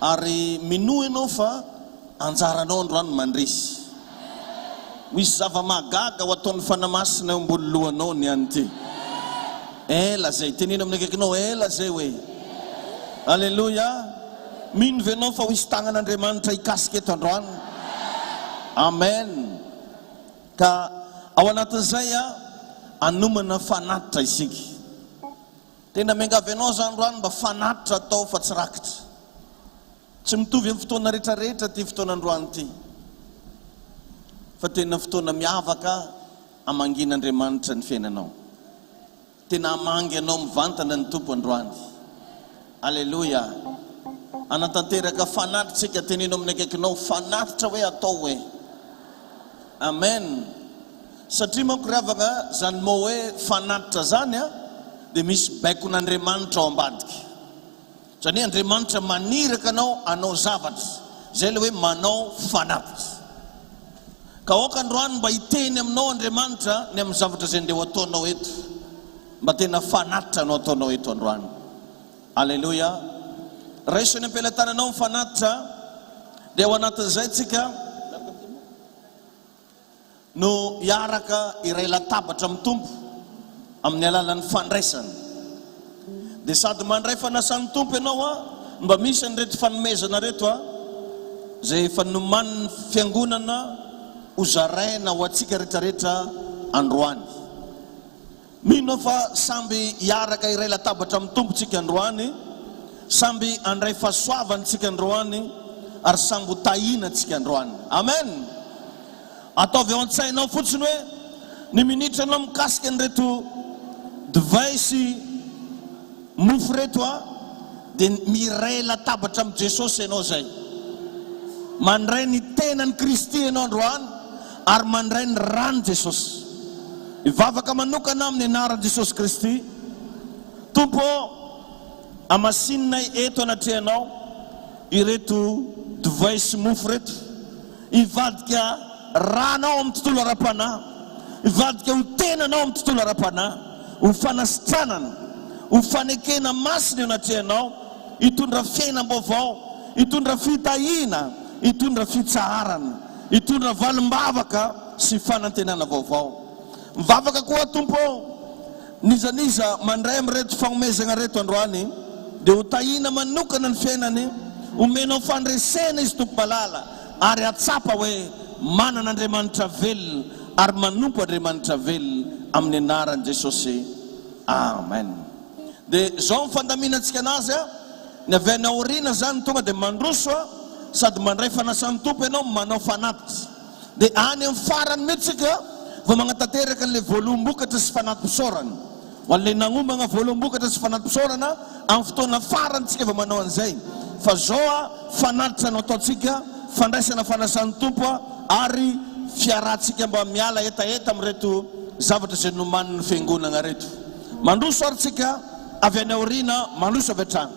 Ary minoa ianao fa anjaranao androany mandresy. Hoisy zava-mahagaga ho ataon'ny fanamasina eo ambony lohanao ny an'ity. Ela zay, teneno amin'ny akaikinao, ela zay hoe. Alleluia. Mino ve ianao fa hoisy tagnan'Andriamanitra hikasika eto androany. Amen. Ka ao anatin'izay anomana fanatitra isika. Tena miangavy ianao zany androany mba fanatitra atao fa tsy rakitra. Tsy mitovy amin'ny fotoana rehetrarehetra ty fotoanandroany ty. Fa tena fotoana miavaka amangin'Andriamanitra ny fiainanao. Tena amangy ianao mivantana ny tompo androany. Alleluia. Anatanteraka fanatitra tsika teneno amin'ny akaikinao, fanatitra hoe atao hoe. Amen. Satria manko ravaka zany mo hoe fanatitra zany dia misy baikon'Andriamanitra ao ambadika. Zany Andriamanitra maniraka anao anao zavatra. Zay le hoe manao fanatitra. Ka oka androany mba hiteny aminao Andriamanitra ny amin'ny zavatra zay ndeha ho ataonao eto. Mba tena fanatitra no ataonao eto androany. Alleluia. Raisiny am-pelatananao fanatitra dia ao anatin'izay tsika no iaraka iray latabatra amin'ny tompo amin'ny alalan'ny fandraisana. Dia sady mandray fanasan'ny tompo ianao mba misy an'ireto fanomezana reto zay efa noman'ny fiangonana hozaraina ho antsika rehetrarehetra androany. Mino fa samby iaraka iray latabatra amin'ny tompo tsika androany, samby andray fahasoavany tsika androany, ary samby ho tahina tsika androany. Amen. Ataovy ao an-tsainao fotsiny hoe ny minitra anao mikasika an'ireto divay sy mofo reto dia miray latabatra amin'ny Jesosy ianao zay. Mandray ny tenan'ny Kristy ianao androany ary mandray ny rano Jesosy. Ivavaka manokana amin'ny anaran'i Jesosy Kristy. Tompo, amasinay eto anatrehanao ireto divay sy mofo reto. Ivadika ranao amin'ny tontolo ara-panahy, ivadika ho tenanao amin'ny tontolo ara-panahy, ho fanasitranana, ho fanekena masina eo anatrehanao, hitondra fiainam-baovao, hitondra fitahina, hitondra fitsaharana, hitondra valim-bavaka sy fanantenana vaovao. Mivavaka koa Tompo, nizaniza mandray amin'ireto fanomezana reto androany, dia ho tahina manokana ny fiainany, omenao fandresena izy tompo malala, ary atsapa hoe manana Andriamanitra velona ary manompo Andriamanitra velona amin'ny anaran'i Jesosy. Amen. Dia zao mifandaminantsika anazy ny avy any aoriana zany tonga dia mandroso sady mandray fanasan'ny tompo ianao manao fanatitra. Dia any amin'ny farany mihitsika vao magnatanteraka an'ilay voaloam-bokatra sy fanatim-pisaorana. Ho an'ilay nanomana voaloam-bokatra sy fanatim-pisaorana amin'ny fotoana farantsika vao manao an'izay. Fa zao fanatitra no ataontsika, fandraisana fanasan'ny tompo ary fiarahantsika mba miala etaeta amin'ireto zavatra izay noman'ny fiangonana reto. Mandroso ary tsika avy any aoriana, mandroso avy hatrany.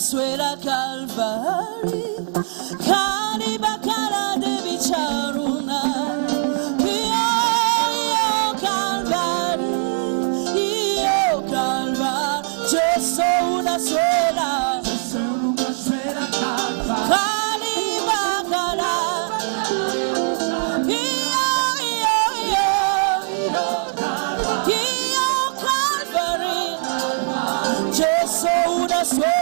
Suela Calvary, Cariba cara de bicharuna, io Calvary, Gesù una suela Calvary, Cariba cara, io Calvary, Gesù una suela.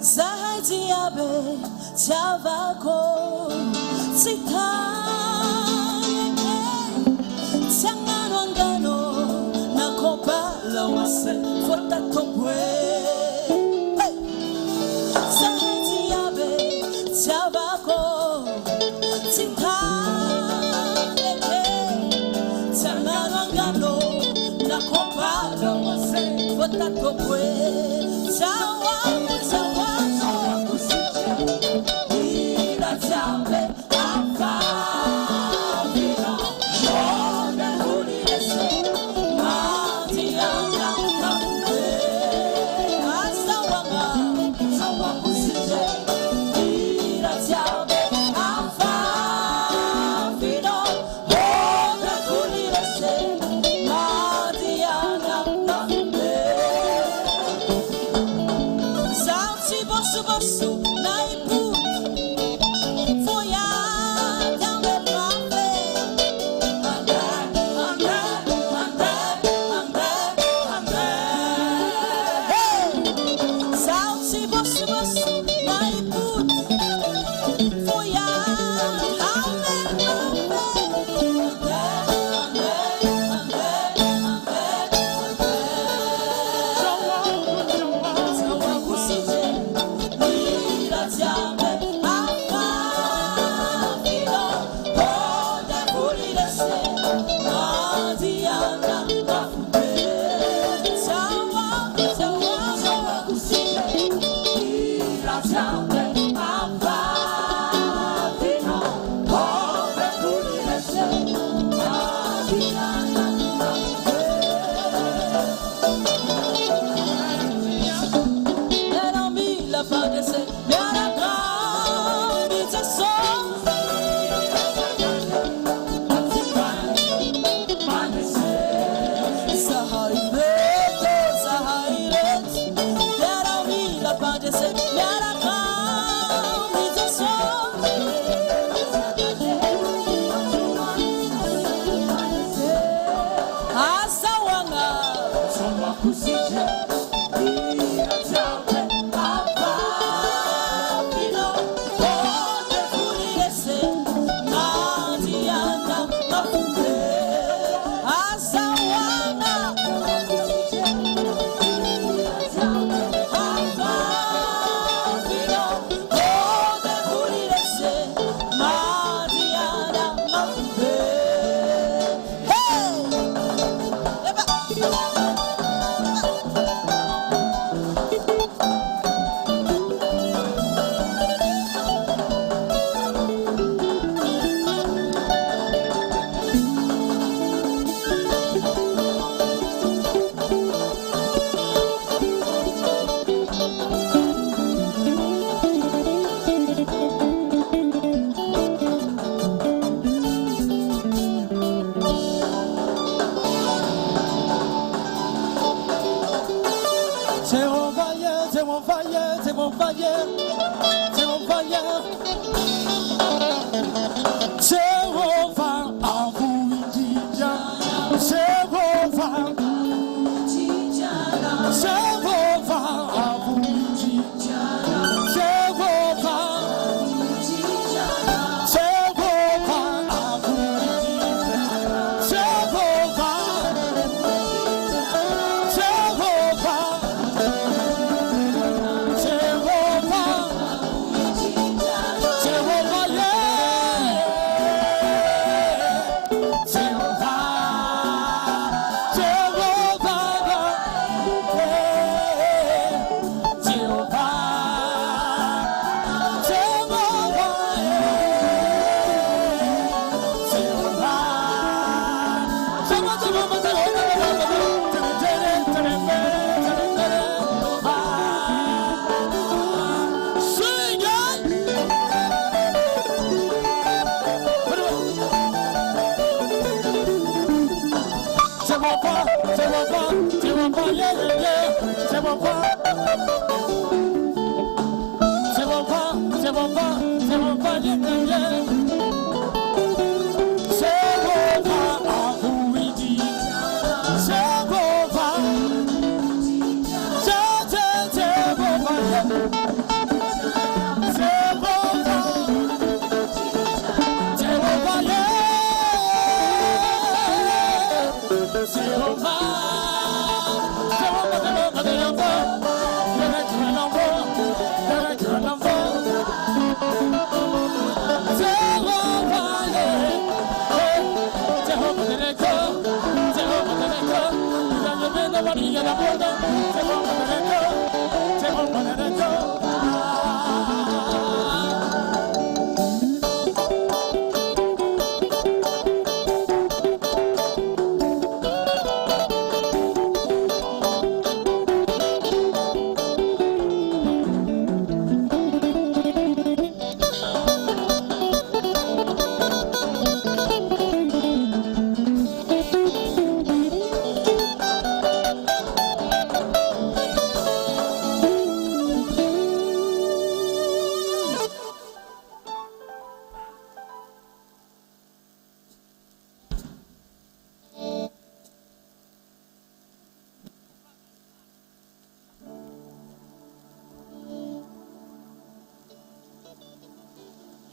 Zahaidiabe Tavako Sitayeke Tanganwangano Nakobala Wase Fotatopwe Zahaidiabe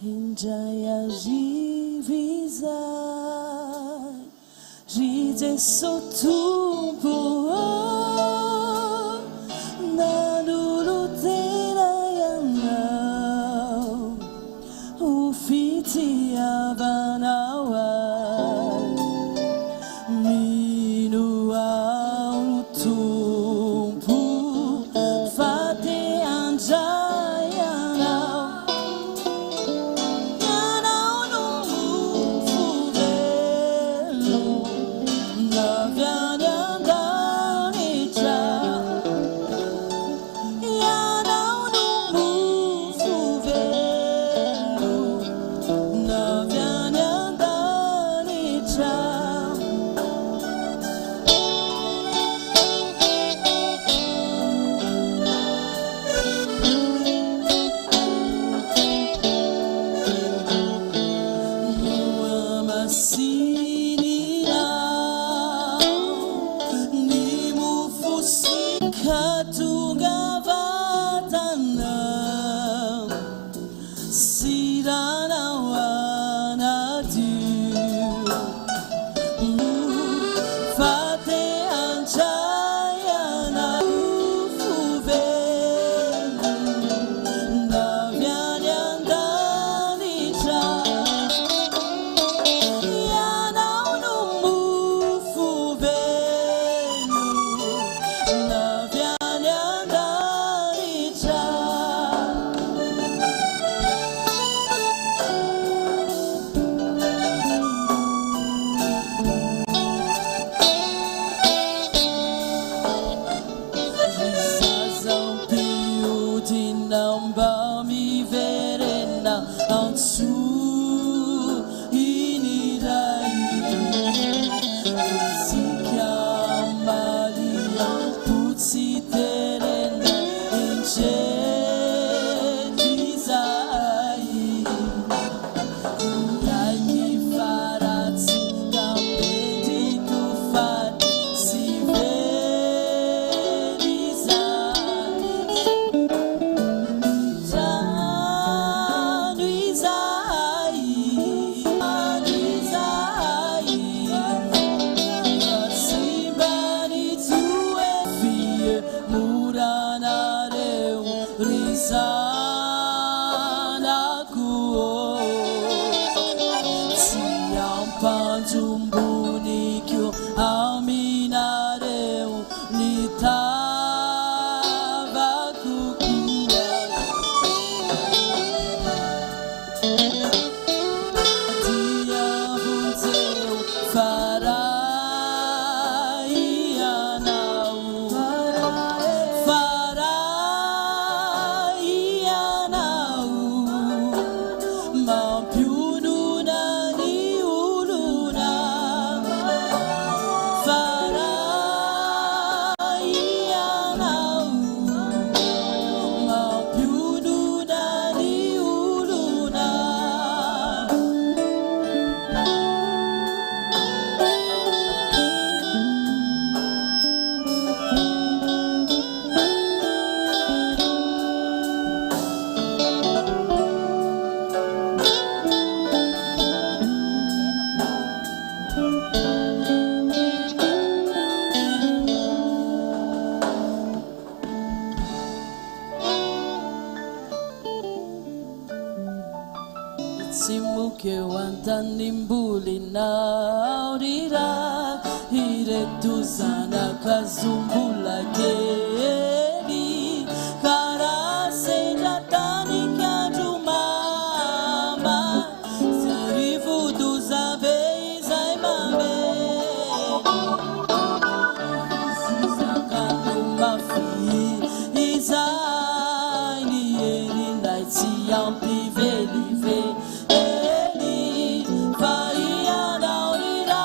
Injaya rivizai Rize sotumpo Nanulutera yanau Ufiti avanawai Minu autumpu Fate anjayanau Simuke wantan nimbuli naurira Hiretu sana kazumbula keri Kara sejatani kajumama Serifu duzave izai mame Sisakanu mafi izai Ni eri naiti yampi velive Faia naurira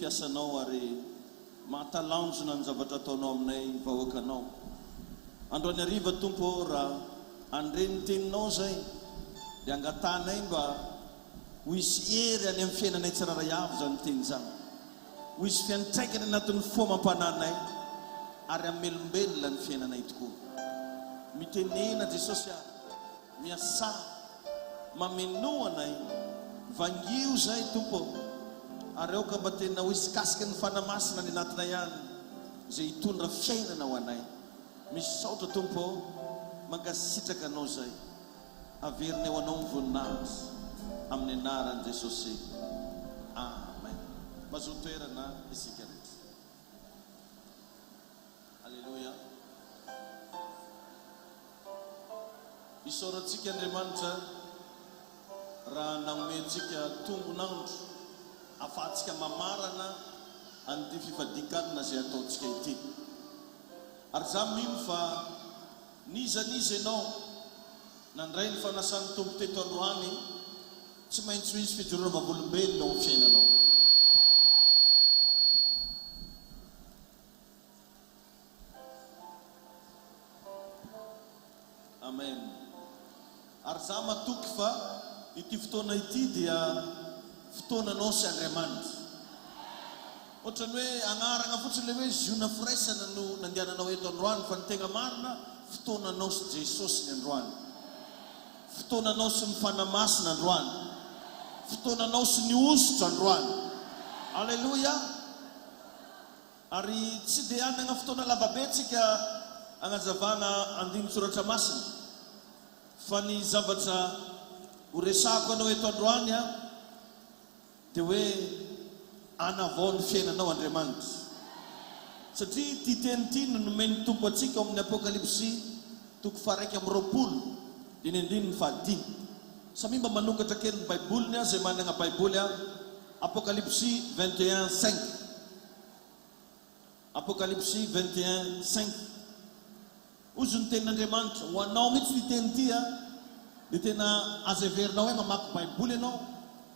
Fiasanao ary mahatalanjona ny zavatra ataonao aminay vahoakanao. Androany hariva Tompo, raha andreny teninao zay dia angatanay mba ho hisy hery any amin'ny fiainanay tsiraray avy zany teny zany. Ho hisy fiantraikany anatin'ny foamam-pananay ary amelombelona ny fiainanay tokoa. Mitenena Jesosy miasa mameno anay vangio zay Tompo. Ary ao ka mba tena ho hisy kasika ny fanamasina ny anatina ihany zay hitondra fiainana ho anay. Misaotra Tompo, mankasitraka anao zay. Averinay ho anao ny voninahitra amin'ny anaran'i Jesosy. Amen. mahazo toerana isika rehetra. Alleluia. Isaorantsika Andriamanitra raha naomentsika tombon'andro ahafahantsika mamarana an'ity fifadikanana zay ataontsika ity. Ary za mino fa niza ianao nandray ny fanasan'ny tompo teto androany, tsy maintsy misy fijoroana vavolombelona ao amin'ny fiainanao. Amen. Ary za matoky fa ity fotoana ity dia fotoananao sy Andriamanitra. Ohatrany hoe agnarana fotsiny le hoe ziona firaisana no nandehananao eto androany, fa ny tegna marina fotoananao sy Jesosy ny androany, fotoananao sy ny fanamasina androany, fotoananao sy ny osotra androany. Alleluia. Ary tsy dia anana fotoana lavabe tsika agnazavana andiny soratra masina, fa ny zavatra horesako anao eto androany dia hoe anavao ny fiainanao Andriamanitra. Satria ty teny ity no nomeny tompo atsika amin'ny Apokalipsy 3:20. Samy mba manokatra kely ny Baiboliny zay manana Baiboly Apokalipsy 21:5. Apokalipsy 21:5. Ozy ny tenin'Andriamanitra ho anao mitsy ny teny ity dia tena azeverinao hoe mamaky Baiboly ianao,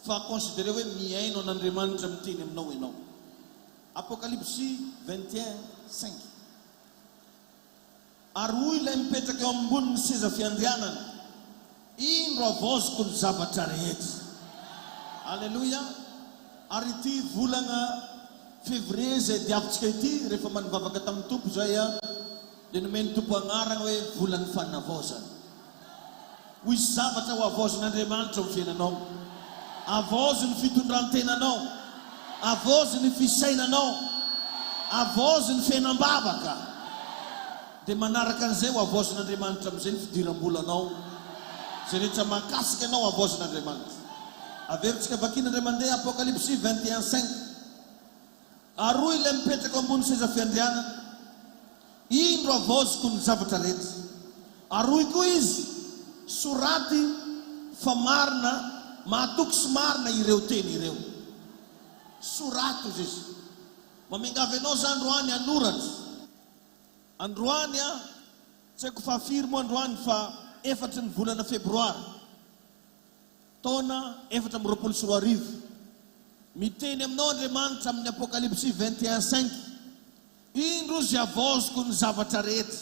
fa considéré hoe miaino an'Andriamanitra miteny aminao ianao. Apokalipsy 21:5. Ary hoy ilay mipetraka eo ambony seza fiandrianana, indro avoziko ny zavatra rehetra. Alleluia. Ary ity volana février zay diavintsika ity rehefa manivavaka tamin'ny tompo zay dia nomeny tompo agnarana hoe volan'ny fanavozana. Hoisy zavatra ho avozan'Andriamanitra amin'ny fiainanao. Avozy ny fitondran-tenanao, avozy ny fisainanao, avozy ny fiainam-bavaka. Dia manaraka an'izay ho avozan'Andriamanitra amin'izay ny fidiram-bolanao, zay rehetra mahakasika anao avozan'Andriamanitra. Averintsika vakina indray mandeha Apokalipsy 21:5. Ary hoy ilay mipetraka ambony seza fiandrianana, indro avoziko ny zavatra rehetra. Ary hoy koa izy, soraty fa marina, mahatoky sy marina ireo teny ireo. Soraty izy. Mamengavy anao za androany anoratra. Androany tsy haiko fa firy moa androany fa 4 ny volana febroary taona 2024. Miteny aminao Andriamanitra amin'ny Apokalipsy 21:5, indro izy avoziko ny zavatra rehetra.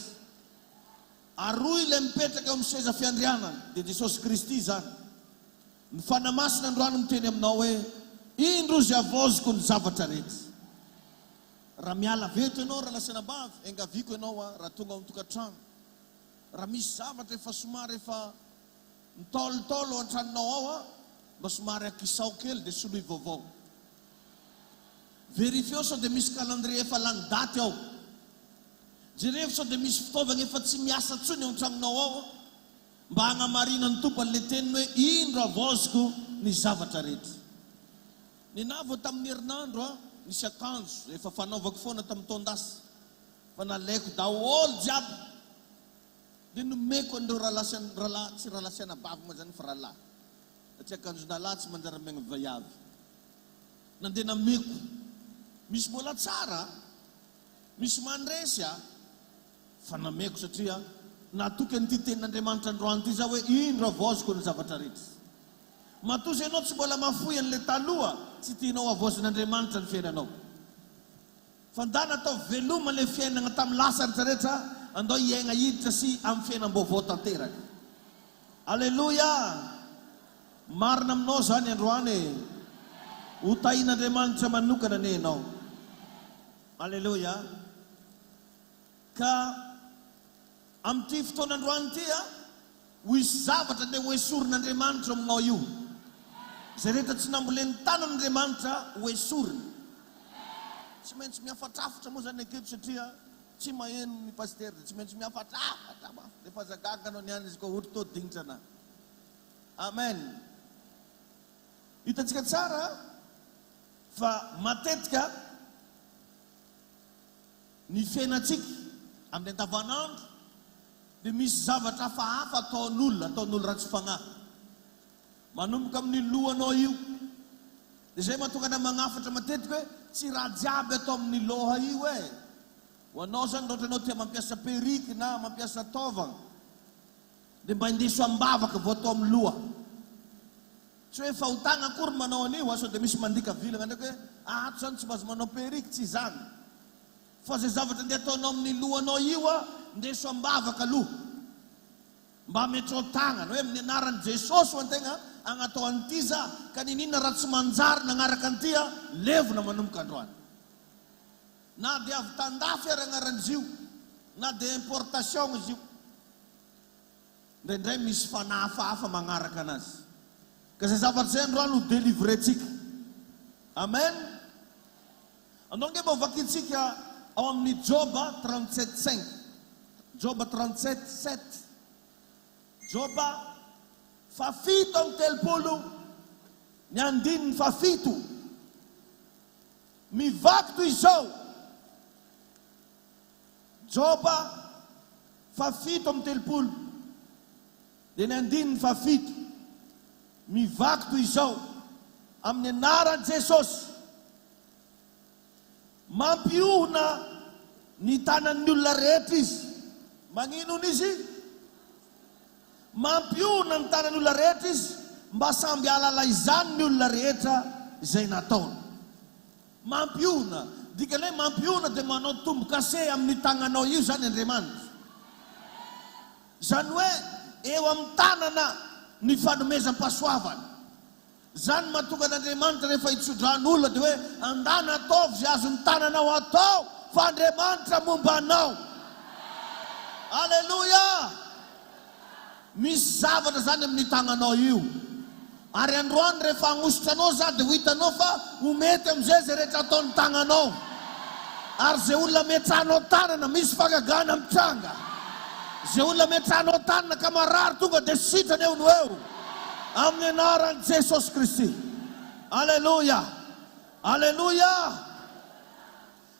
Ary hoy ilay mipetraka eo amin'ny seza fiandrianana dia Jesosy Kristy zany. Ny fanamasina androany miteny aminao hoe indro izy avoziko ny zavatra rehetra. Raha miala veto ianao, raha lasanabavy engaviko ianao raha tonga ao tokantrano, raha misy zavatra efa somary efa mitolotolo an-tranonao ao mba somary akisao kely dia soloy vaovao. Vérifiao sao dia misy calendrier efa lany daty ao. Jereo sao dia misy fitaovana efa tsy miasa tsony ao an-tranonao ao mba hanamarina ny tompo an'ilay teniny hoe indro avoziko ny zavatra rehetra. Ny navo tamin'ny herinandro nisy akanjo efa fanaovako foana tamin'ny taondasy, fa nalaiko daholo jiaby dia nomeko andreo rahalahy, tsy rahalahy bavy moa zany fa rahalahy, satria akanjonalahy tsy manjary megna vaiavy. Nandeha nameko, misy mbola tsara, misy mandresy fa nameko satria natoky an'ity tenin'Andriamanitra androany ity za hoe indro avoziko ny zavatra rehetra. Matozy ianao tsy mbola mafoy an'ilay taloha, tsy tianao avozan'Andriamanitra ny fiainanao. Fa nda natao veloma ilay fiainana tamin'ny lasaritra rehetra, andao hiaigna hiditra sy amin'ny fiainam-baovao tanteraka. Alleluia. Marina aminao zany androany, ho tahin'Andriamanitra manokana ne ianao. Alleluia. Ka amin'ity fotoan'androany ity ho isy zavatra dia ho esorin'Andriamanitra aminao io. Zay rehetra tsy namboleny tanan'Andriamanitra ho esorina. Tsy maintsy miafatrafatra moa zany aketo satria tsy maheno ny paster, tsy maintsy miafatrafatra rehefa zagaka anao niany izy koa ohatra tao dignitra ana. Amen. Hitantsika tsara fa matetika ny fiainatsika amin'ny andavanandro dia misy zavatra hafahafa ataon'olona ratsy fanahy manomboka amin'ny lohanao io. Dia zay mahatonga ana magnafatra matetika hoe tsy raha jiaby atao amin'ny loha io e. Ho anao zany ohatra anao tia mampiasa periky na mampiasa taovana dia mba indeso ambavaka vao atao amin'ny loha. Tsy hoe fahotana akory manao an'io sao dia misy mandika vilana ndraiky hoe ato zany tsy mahazo manao periky, tsy zany. Fa zay zavatra ndeha ataonao amin'ny lohanao io ndeso ambavaka aloha mba metro tagnana hoe amin'ny anaran'i Jesosy ho antegna agnatao an'ity za ka ninina raha tsy manjary nagnaraka an'ity levona manomboka androany. Na dia avy tandafy ary agnaran'izy io na dia importation izy io ndraindray misy fanahy hafahafa magnaraka anazy. Ka zay zavatra zay androany ho délivrentsika. Amen. Andao nge mba vakintsika ao amin'ny Joba 37:5. Joba 37:7. Joba 7:30 ny andininy 7 mivaky toy izao. Joba 7:30 dia ny andininy 7 mivaky toy izao amin'ny anaran'i Jesosy. Mampiohona ny tanan'ny olona rehetra izy. Magnino izy? Mampiohona ny tanan'ny olona rehetra izy mba samby alala izany ny olona rehetra izay nataony. Mampiohona, dikale mampiohona dia manao tombo-kase amin'ny tagnanao io zany Andriamanitra. Zany hoe eo amin'ny tanana ny fanomezam-pahasoavana. Zany mahatonga an'Andriamanitra rehefa hitsodrahan'olona dia hoe andana ataovy zay azony tananao atao fa Andriamanitra momba anao. Alleluia. Misy zavatra zany amin'ny tagnanao io. Ary androany rehefa agnosotranao za dia ho hitanao fa ho mety amizay zay rehetra ataon'ny tagnanao. Ary zay olona metranao tanana misy fagagana mitranga. Zay olona metranao tanana ka marary tonga dia sitrany eo no eo amin'ny anaran'i Jesosy Kristy. Alleluia. Alleluia.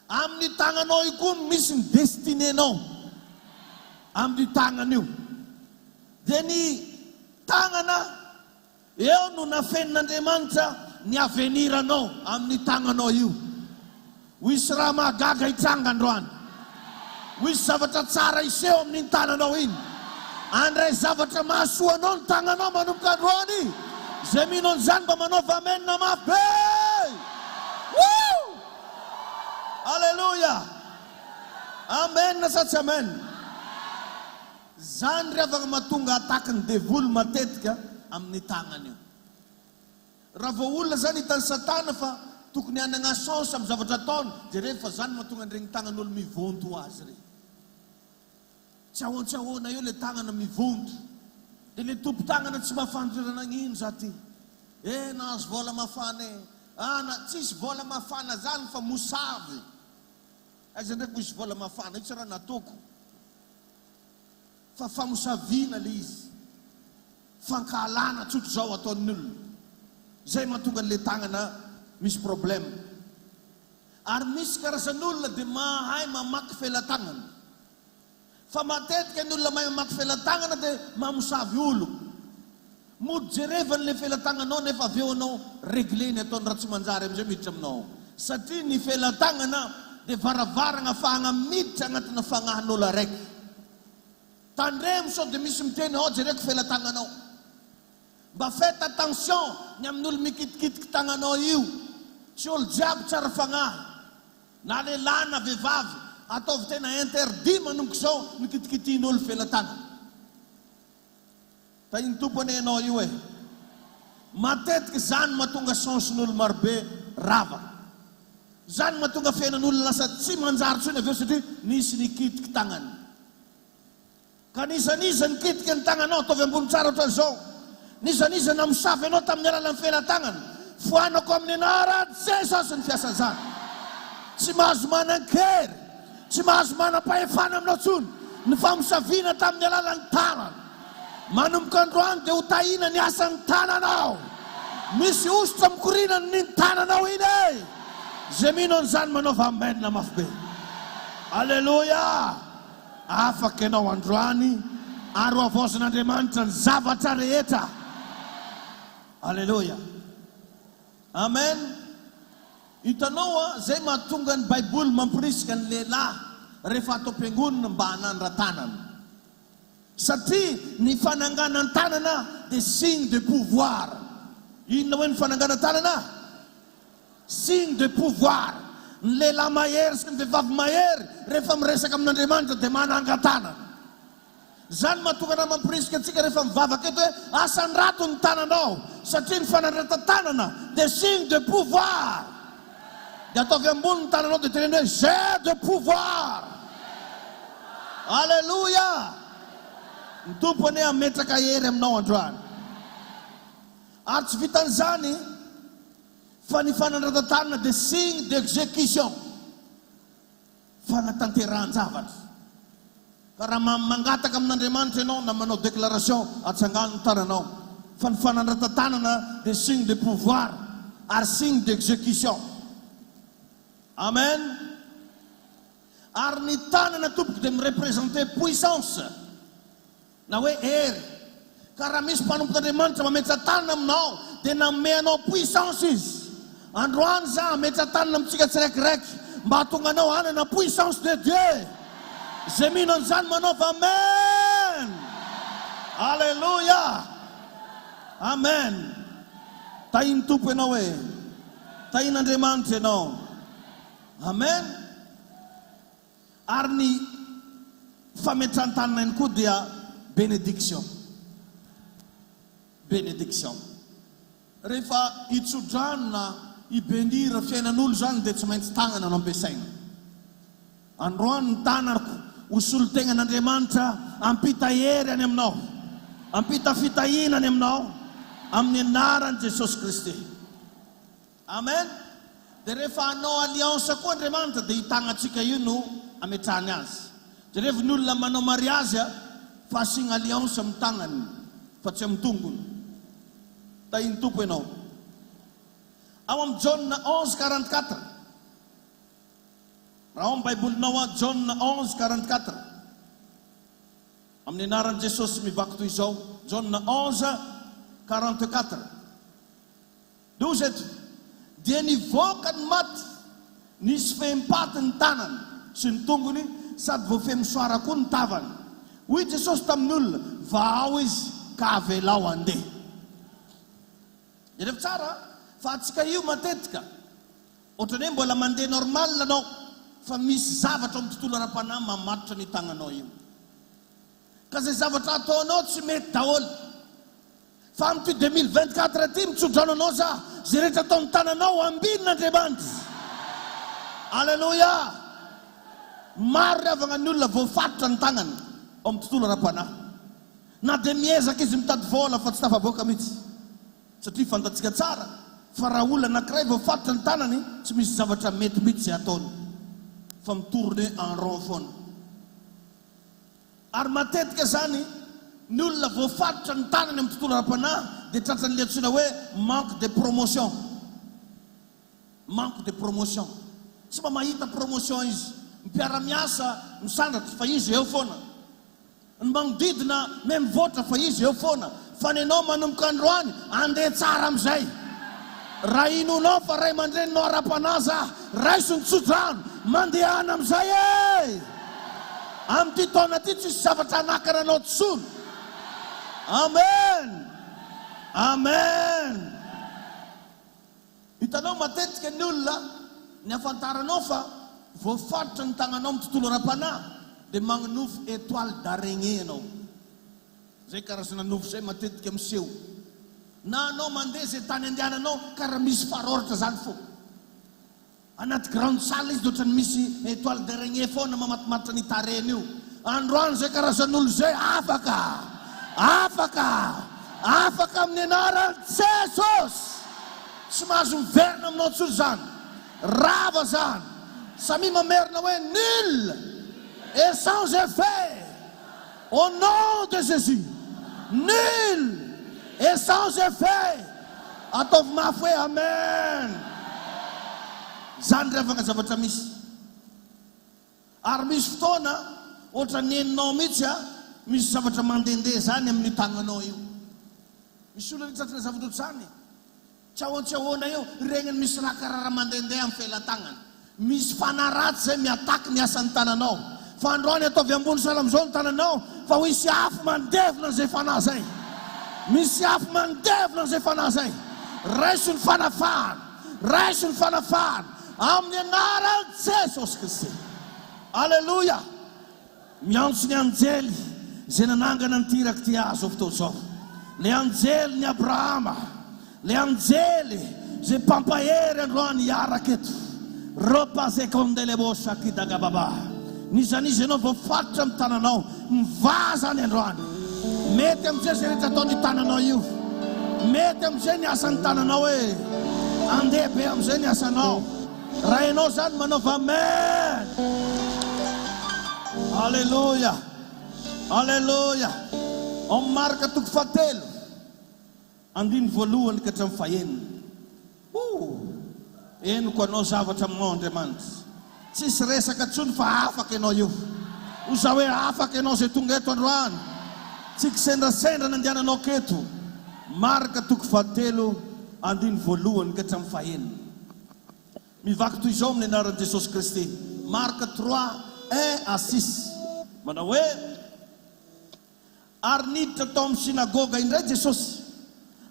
Amin'ny tagnanao io koa misy ny destinenao amin'ny tagnana io. Dia ny tagnana eo no nafenin'Andriamanitra ny aveniranao amin'ny tagnanao io. Ho isy raha mahagaga hitranga androany. Ho isy zavatra tsara iseho amin'ny tananao iny. Andray zavatra mahasoanao ny tagnanao manomboka androany. Zay mino an'izany mba manaova amen na mafy be. Alleluia. Amen na sa tsy amen. Zany ry afaka mahatonga ataka ny devoly matetika amin'ny tagnana io. Raha vao olona zany hitan'ny Satana fa tokony hanana chance amin'ny zavatra ataony dia rehefa zany mahatonga an'iregny tagnan'olo mivonto azy regny. Tsy ahoana eo le tagnana mivonto. Dia le tompo tagnana tsy mafana nagnino za ty. Nahazo vola mafana na tsisy vola mafana zany fa mosavy. Aza ndraiky misy vola mafana io tsy raha nataoko. Fa famosaviana le izy. Fankahalana tsotro zao ataon'ny olona. Zay mahatonga le tagnana misy problème. Ary misy karazan'olona dia mahay mamaky felan-tagnana. Fa matetika ny olona mahay mamaky felan-tagnana dia mamosavy olo. Mody jerevany le felan-tagnanao nefa avy eo anao réglé ny ataony raha tsy manjary amizay miditra aminao. Satria ny felan-tagnana dia varavarana ahafahana miditra agnatina fagnahin'olo araiky. Tandremo sao dia misy miteny jereko felan-tagnanao. Mba faites attention ny amin'olo mikitikitiky tagnanao io. Tsy olo jiaby tsara fagnahy. Na lehilahy na vehivavy ataovy tena interdit manomboka izao mikitikitian'olo felan-tagnana. Ta iny tompony ianao io e. Matetika zany mahatonga chance-n'olo marobe rava. Zany mahatonga fiainan'olo lasa tsy manjary tsony avy eo satria nisy nikitiky tagnany. Ka nisaniza nikitiky ny tagnanao ataovy ambony tsara ohatran'izao. Nisaniza namosavy anao tamin'ny alalan'ny felan-tagnana. Foanako amin'ny anaran'i Jesosy ny fiasa zany. Tsy mahazo manan-kery, tsy mahazo manam-pahefana aminao tsony ny famosaviana tamin'ny alalan'ny tanana. Manomboka androany dia ho tahina ny asan'ny tananao. Misy ositra mikorina ny tananao iny e. Zeminon zany manaova amen na mafy be. Alleluia. Afaka ianao androany ary avaozan'Andriamanitra ny zavatra rehetra. Alleluia. Amen. Hitanao zay mahatonga ny Baiboly mampirisika ny lehilahy rehefa atao am-piangonana mba hanandra-tanana. Satria ny fananganan tanana dia signe de pouvoir. Inona hoe ny fananganan tanana? Signe de pouvoir. Ny lehilahy mahery sy ny vehivavy mahery rehefa miresaka amin'Andriamanitra dia mananga-tanana. Zany mahatonga na mampirisika antsika rehefa mivavaka eto hoe asa ny rato ny tananao, satria ny fanandratan-tanana dia signe de pouvoir. Dia ataovy ambony ny tananao dia teneny hoe j'ai de pouvoir. Alleluia. Ny tompony ametraka hery aminao androany. Ary tsy vitan'izany fa ny fanandratan-tanana dia signe d'exécution, fanatanteran-javatra. Ka raha mangataka amin'Andriamanitra ianao na manao déclaration atsangano ny tananao. Fa ny fanandratan-tanana dia signe de pouvoir ary signe d'exécution. Amen. Ary ny tanana tompoko dia mirepresente puissance na hoe hery. Ka raha misy mpanompokan'Andriamanitra mametra tanana aminao dia nanome anao puissance izy. Androany za ametra tanana amintsika tsiraikiraiky mba hahatonga anao hanana puissance de Dieu. Zay mino an'izany manaova amen. Alleluia. Amen. Tahiny tompo ianao hoe, tahin'Andriamanitra ianao. Amen. Ary ny fametran-tanana iny koa dia bénédiction. Bénédiction. Rehefa hitsodrano na hibenira fiainan'olo zany dia tsy maintsy tagnana no ampiasaina. Androany ny tanako hosolo tegnan'Andriamanitra ampita hery any aminao, ampita fitahina any aminao amin'ny anaran'i Jesosy Kristy. Amen. Dia rehefa hanao alliance koa Andriamanitra dia hitagnatsika io no ametrahany azy. Dia rehefa ny olona manao mariage fa asiagna alliance amin'ny tagnany fa tsy amin'ny tongony. Tahiny tompo ianao. Ao amin'ny John 11:44. Raha ao amin'ny Baibolinao John 11:44. Amin'ny anaran'i Jesosy mivaky toy izao. John 11:44. Doza eto. Dia nivoaka ny maty, nisy fehim-paty ny tanany sy ny tongony, sady voafehy misoara koa ny tavany. Hoy Jesosy tamin'olona, vao izy ka avelao andeha. Rehefa tsara fa atsika io matetika ohatrany hoe mbola mandeha normal anao fa misy zavatra amin'ny tontolo ara-panahy mamatotra ny tagnanao io. Ka zay zavatra ataonao tsy mety daholo. Fa amin'ity 2024 ity mitsodrano anao za zay rehetra ataon'ny tananao ambin'Andriamanitra. Alleluia. Maro ry avana ny olona voafatotra ny tagnany ao amin'ny tontolo ara-panahy. Na dia miezaka izy mitady vola fa tsy tafavoaka mihitsy. Satria fantatsika tsara fa raha olona anankiray voafatotra ny tanany tsy misy zavatra mety mihitsy zay ataony, fa mitourne en rond foana. Ary matetika zany ny olona voafatotra ny tanany amin'ny tontolo ara-panahy dia tratran'ilay antsoina hoe manque de promotion. Manque de promotion. Tsy mba mahita promotion izy. Mpiara-miasa misandratra fa izy eo foana. Ny magnodidina mivoatra fa izy eo foana. Fa ny anao manomboka androany andeha tsara amin'izay. Raha inonao fa ray aman-dreninao ara-panahy za raiso ny tsodrano mandehana amin'izay e. Amin'ity taona ity tsisy zavatra anakana anao tsolo. Amen. Amen. Hitanao matetika ny olona ny afantaranao fa voafatotra ny tagnanao amin'ny tontolo ara-panahy dia magnonofo étoile d'araignée anao. Zay karazana nofo zay matetika miseho. Na anao mandeha zay tany andehananao karaha misy faroratra zany fo. Anaty grande salle izy dia ohatrany misy étoile d'araignée foana mamatomatotra ny tarehiny io. Androany zay karazan'olo zay afaka amin'ny anaran'i Jesosy. Tsy mahazo miverina aminao tsolo zany. Rava zany. Samy mamerina hoe nul et sans effet au nom de Jésus. Nul et sans effet. Ataovy mafy hoe amen. Zany revaka zavatra misy. Ary misy fotoana ohatra neninao mihitsy misy zavatra mandendeha zany amin'ny tagnanao io. Misy olona mitsatrana zavatra ohatr'izany. Tsahoana eo regniny misy raha karaha mandendeha amin'ny felan-tagnana. Misy fanaratsy zay miataky ny asan'ny tananao. Fa androany ataovy ambony salamizao ny tananao fa ho isy afo mandevona an'izay fanahy zay. Misy afo mandevona an'izay fanahy zay. Raiso ny fanafahana, raiso ny fanafahana amin'ny anaran'i Jesosy Kristy. Alleluia. Miantso ny anjely zay nanangana ny tiraka ty azo fotoa zao. Le anjely ny Abrahama, le anjely zay pampahery androany hiaraka eto. Ropazekondelebosa kidagababa. Nizanizy ianao voafatotra amin'ny tananao, mivaza ny androany. Mety amin'izay zay rehetra ataony tananao io. Mety amin'izay ny asan'ny tananao e. Andeha be amin'izay ny asanao. Raha ianao zany manaova amen. Alleluia. Alleluia. Amin'ny marika toko 7 andiny voalohany ka hatramin'ny fahaenina. Eniko anao zavatra aminao Andriamanitra. Tsisy resaka tsony fa afaka ianao io. Oza hoe afaka ianao zay tonga eto androany. Tsy kisendrasendra nandehananao keto. Marika toko 7 andiny voalohany ka hatramin'ny fahaenina. Mivaky toy izao amin'ny anaran'i Jesosy Kristy. Marika 3:1-6. Manao hoe ary niditra tao amin'ny sinagoga indray Jesosy.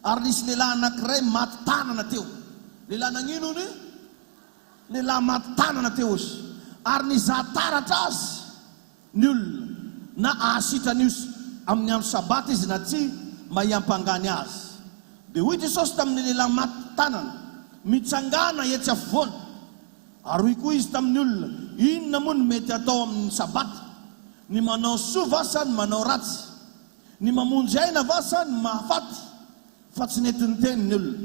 Ary nisy lehilahy anankiray maty tanana teo. Lehilahy nagnino ny? Lehilahy maty tanana teo izy. Ary nizaha taratra azy ny olona na ahasitrany izy amin'ny andro sabata izy na tsy mba hiampangany azy. Dia hoy Jesosy tamin'ny lehilahy maty tanana, mitsangana etsy afovoany. Ary hoy koa izy tamin'ny olona, inona moa no mety atao amin'ny sabata? Ny manao soa va sa ny manao ratsy? Ny mamonjy aina va sa ny mahafaty? Fa tsy netiny teny ny olona.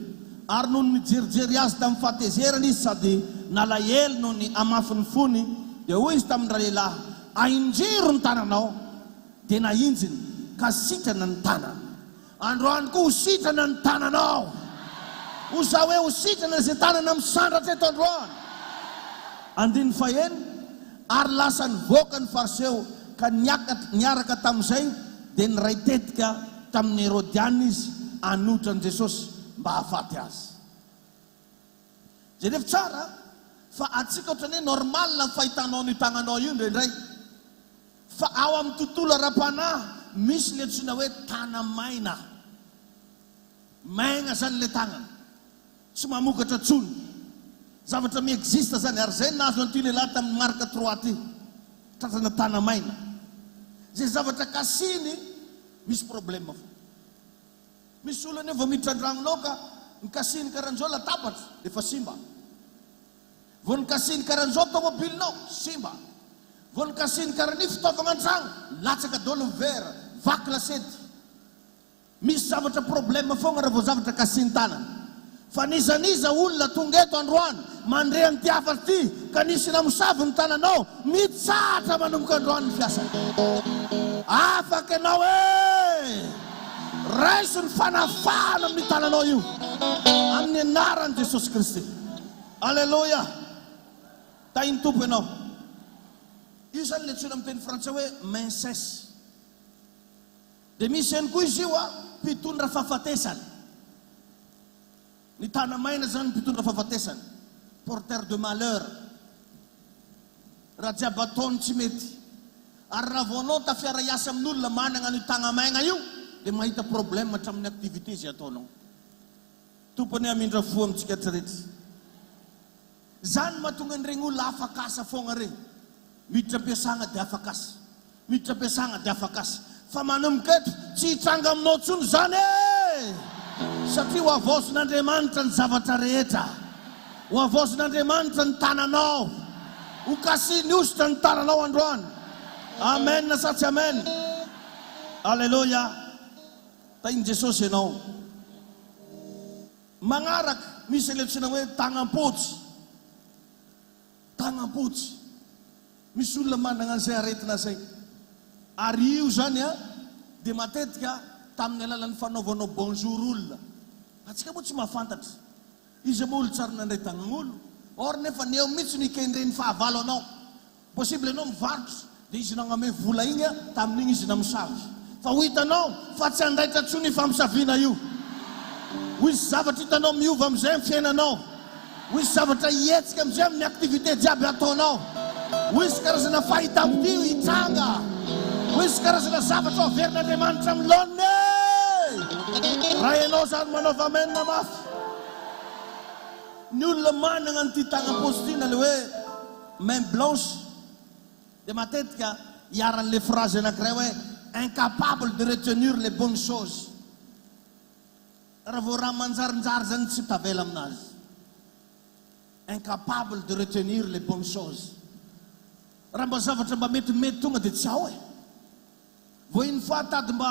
Ary noho nijerijery azy tamin'ny fahatezerany izy sady nalahelo noho ny amafiny fony, dia hoy izy tamin'ny lehilahy, aindriro ny tananao. Dia nahinjiny ka sitrana ny tanana. Androany koa ho sitrana ny tananao. Oza hoe ho sitrana izay tanana misandratra eto androany. Andiny fahaenina, ary lasa nivoaka ny fariseo ka niaraka tamin'izay dia niray tetika tamin'ny Herodiana izy anotra an' Jesosy mba hahafaty azy. Zay rehefa tsara fa atsika ohatrany hoe normal ny fahitanao ny tagnanao io indraindray. Fa ao amin'ny tontolo ara-panahy misy le antsoina hoe tanamaina. Maigna zany le tagnana, tsy mamokatra tsony. Zavatra miexista zany, ary zay nazo an'ity lehilahy tamin'ny marika 3 ty, tratrana tanamaina. Zay zavatra kasiny misy problema fo. Misy olona vao miditra an-dragnonao ka nikasiny karan'izao latabatra efa simba. Vao nikasiny karan'izao tomobilinao simba. Vao nikasiny karan'io fitaovagna an-tragno latsaka daholo ny vera, vaky lasety. Misy zavatra problema foana raha vao zavatra kasiny tanana. Fa nizaniza olona tonga eto androany mandre an'ity afatra ty ka nisy namosavy ny tananao, mitsatra manomboka androany ny fiasany. Afaka ianao raiso ny fanafahana amin'ny tananao io amin'ny anaran'i Jesosy Kristy. Alleluia. Tainy tompo ianao. Io zany le antsoina amin'ny teny frantsay hoe mincesse. Dia misy ihany koa izy io mpitondra fahafatesana. Ny tanamaina zany mpitondra fahafatesana, porteur de malheur. Raha jiaby ataony tsy mety. Ary raha vao anao tafiara hiasa amin'olona manana ny tanamaina io, dia mahita problème hatramin'ny activité zay ataonao. Tompony amindra fo amintsika rehetra. Zany mahatonga an'ireny olona afakasa foana reny. Miditra ampiasagna dia afakasa, miditra ampiasagna dia afakasa. Fa manomboka eto tsy hitranga aminao tsony zany e. Satria ho avaozin'Andriamanitra ny zavatra rehetra. Ho avaozin'Andriamanitra ny tananao. Ho kasiny ositra ny tananao androany. Amen na sa tsy amen? Alleluia. Tainy Jesosy ianao. Magnaraka misy le antsoina hoe tagnam-potsy. Tagnam-potsy. Misy olona manana an'izay aretina zay. Ary io zany dia matetika tamin'ny alalan'ny fanaovanao bonjour olona. Atsika moa tsy mahafantatra. Izy moa olo tsara nandray tagnan'olo, or nefa neo mihitsy nikendreny fahavalo anao possible anao mivarotra dia izy nagname vola igny tamin'igny izy namisavy fa ho hitanao fa tsy andaitra tsony fampisaviana io ho isy zavatra hitanao miova amizay amin'ny fiainanao ho isy zavatra hietsika amizay amin'ny aktivité jiaby ataonao ho isy karazana fahitam-pio hitranga ho isy karazana zavatra averin'Andriamanitra amin'ny lone raha ianao zany manaova amenina mafy ny olona manana nyty tagna positina le hoe main blanche dia matetika hiaran'le phrase anankiray hoe incapable de retenir les bonnes choses raha vao raha manjarinjary zany tsy tavela aminazy incapable de retenir les bonnes choses raha mba zavatra mba metimety tonga dia tsy ao vao iny fa tady mba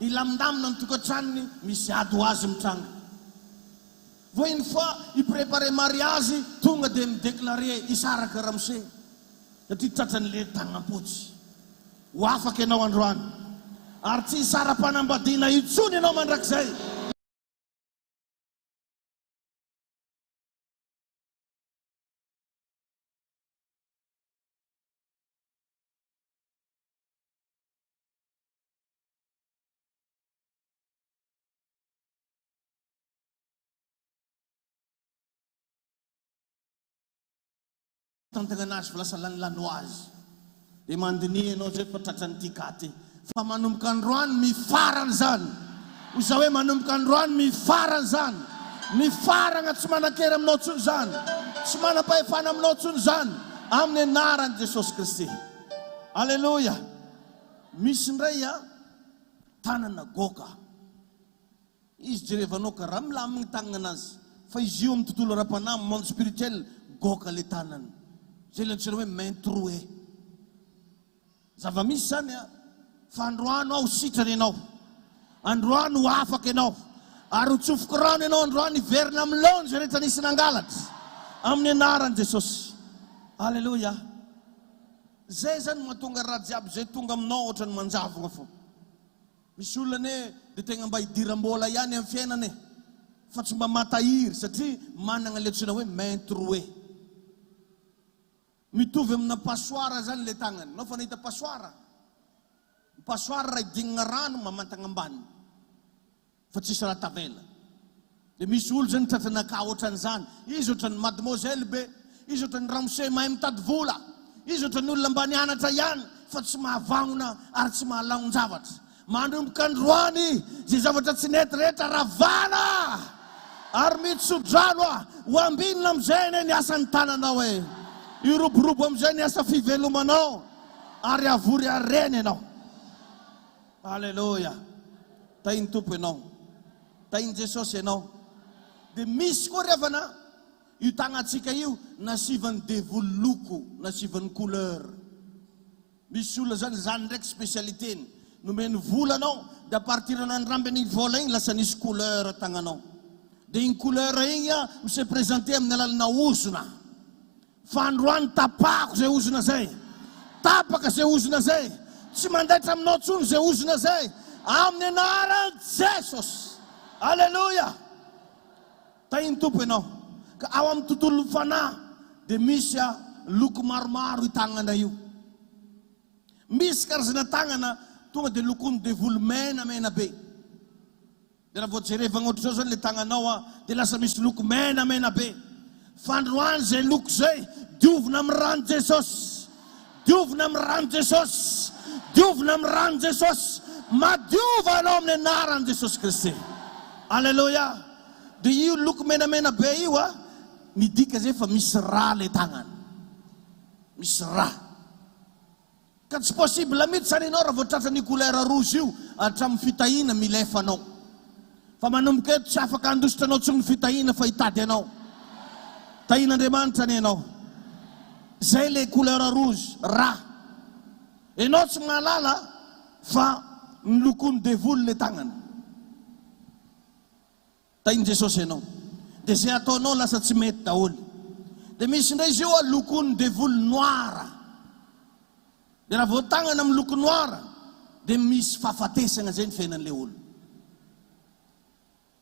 ilamindamina ny tokantranony misy ady ho azy mitranga vao iny fa hiprépare mariage tonga dia midéclaré isaraka ramose satria tratran'le tagnam-potsy ho afaka ianao androany ary tsy isara-panambadiana itsony ianao mandrakizay tantagnanazy fa lasa lanilano azy dia mandinihy ianao zay fa tratran'ity katy fa manomboka androany mifarana zany hoy za hoe manomboka androany mifarana zany mifarana tsy manan-kery aminao tsony zany tsy manam-pahefana aminao tsony zany amin'ny anaran'i Jesosy Kristy alleluia misy ndray tanana goka izy jerevanao ka raha milamigny tagnana azy fa izy io amin'ny tontolo ara-panahy monde spirituel goka le tanany zay lantsena hoe main trouée zava-misy zany fa androano aho sitrany ianao androano ho afaka ianao ary ho tsofoko rano ianao androano hiverina amin'ny laony zay rehetra nisy nangalatra amin'ny anaran'i Jesosy alleluia zay zany mahatonga raha jiaby zay tonga aminao ohatrany manjavona fo misy olona dia tegna mba hidiram-bola ihany amin'ny fiainany fa tsy mba matahiry satria manana le tsena hoe main trouée mitovy amina pasoara zany le tagnany nao fa nahita pasoara raha hidignina rano mamantagna ambany fa tsisy raha tavela dia misy olo zany tratranaka ohatran'izany izy ohatran'ny mademoiselle be izy ohatran'ny ramose mahay mitady vola izy ohatran'ny olona mba nianatra ihany fa tsy mahavagona ary tsy mahalagnon-javatra manomboka androany zay zavatra tsy nety rehetra ravana ary mitsodrano ho ambinina amizay ny asan'ny tananao iroborobo amizay ny asa fivelomanao ary avory areny ianao alleluia tainy tompo ianao tainy Jesosy ianao dia misy koa revana io tagnatsika io nasivany devolo loko nasivany couleur misy olona zany ndraiky spécialitény nomeny volanao dia partir nandrambany vola igny lasa nisy couleur tagnanao dia igny couleur igny mise présenté amin'ny alalana ozona fa androany tapako zay ozona zay tapaka zay ozona zay tsy mandaitra aminao tsony zay ozona zay amin'ny anaran'i Jesosy alleluia tainy tompo ianao ka ao amin'ny tontolo fanahy dia misy loko maromaro i tagnana io misy karazana tagnana tonga dia lokony devolo menamena be dia raha vao jerevagna ohatry zao zany le tagnanao dia lasa misy loko menamena be fandroany zay loko zay diovina amin'ny rano Jesosy diovina amin'ny rano Jesosy diovina amin'ny rano Jesosy madiova anao amin'ny anaran'i Jesosy Kristy alleluia dia io loko menamena be io midika zay fa misy raha le tagnana misy raha ka tsy possible mihitsy zany ianao raha vao tratrany couleur rouge io hatramin'ny fitahina milefanao fa manomboka eto tsy afaka andositranao tsony fitahina fa hitady anao tahin'Andriamanitra ny ianao zay le couleur rouge raha ianao tsy mahalala fa milokony devolo le tagnana tainy Jesosy ianao dia zay ataonao lasa tsy mety daholo dia misy indray izy io lokony devolo noira dia raha vao tagnana amin'ny loko noira dia misy fahafatesana zay ny fiainan'le olo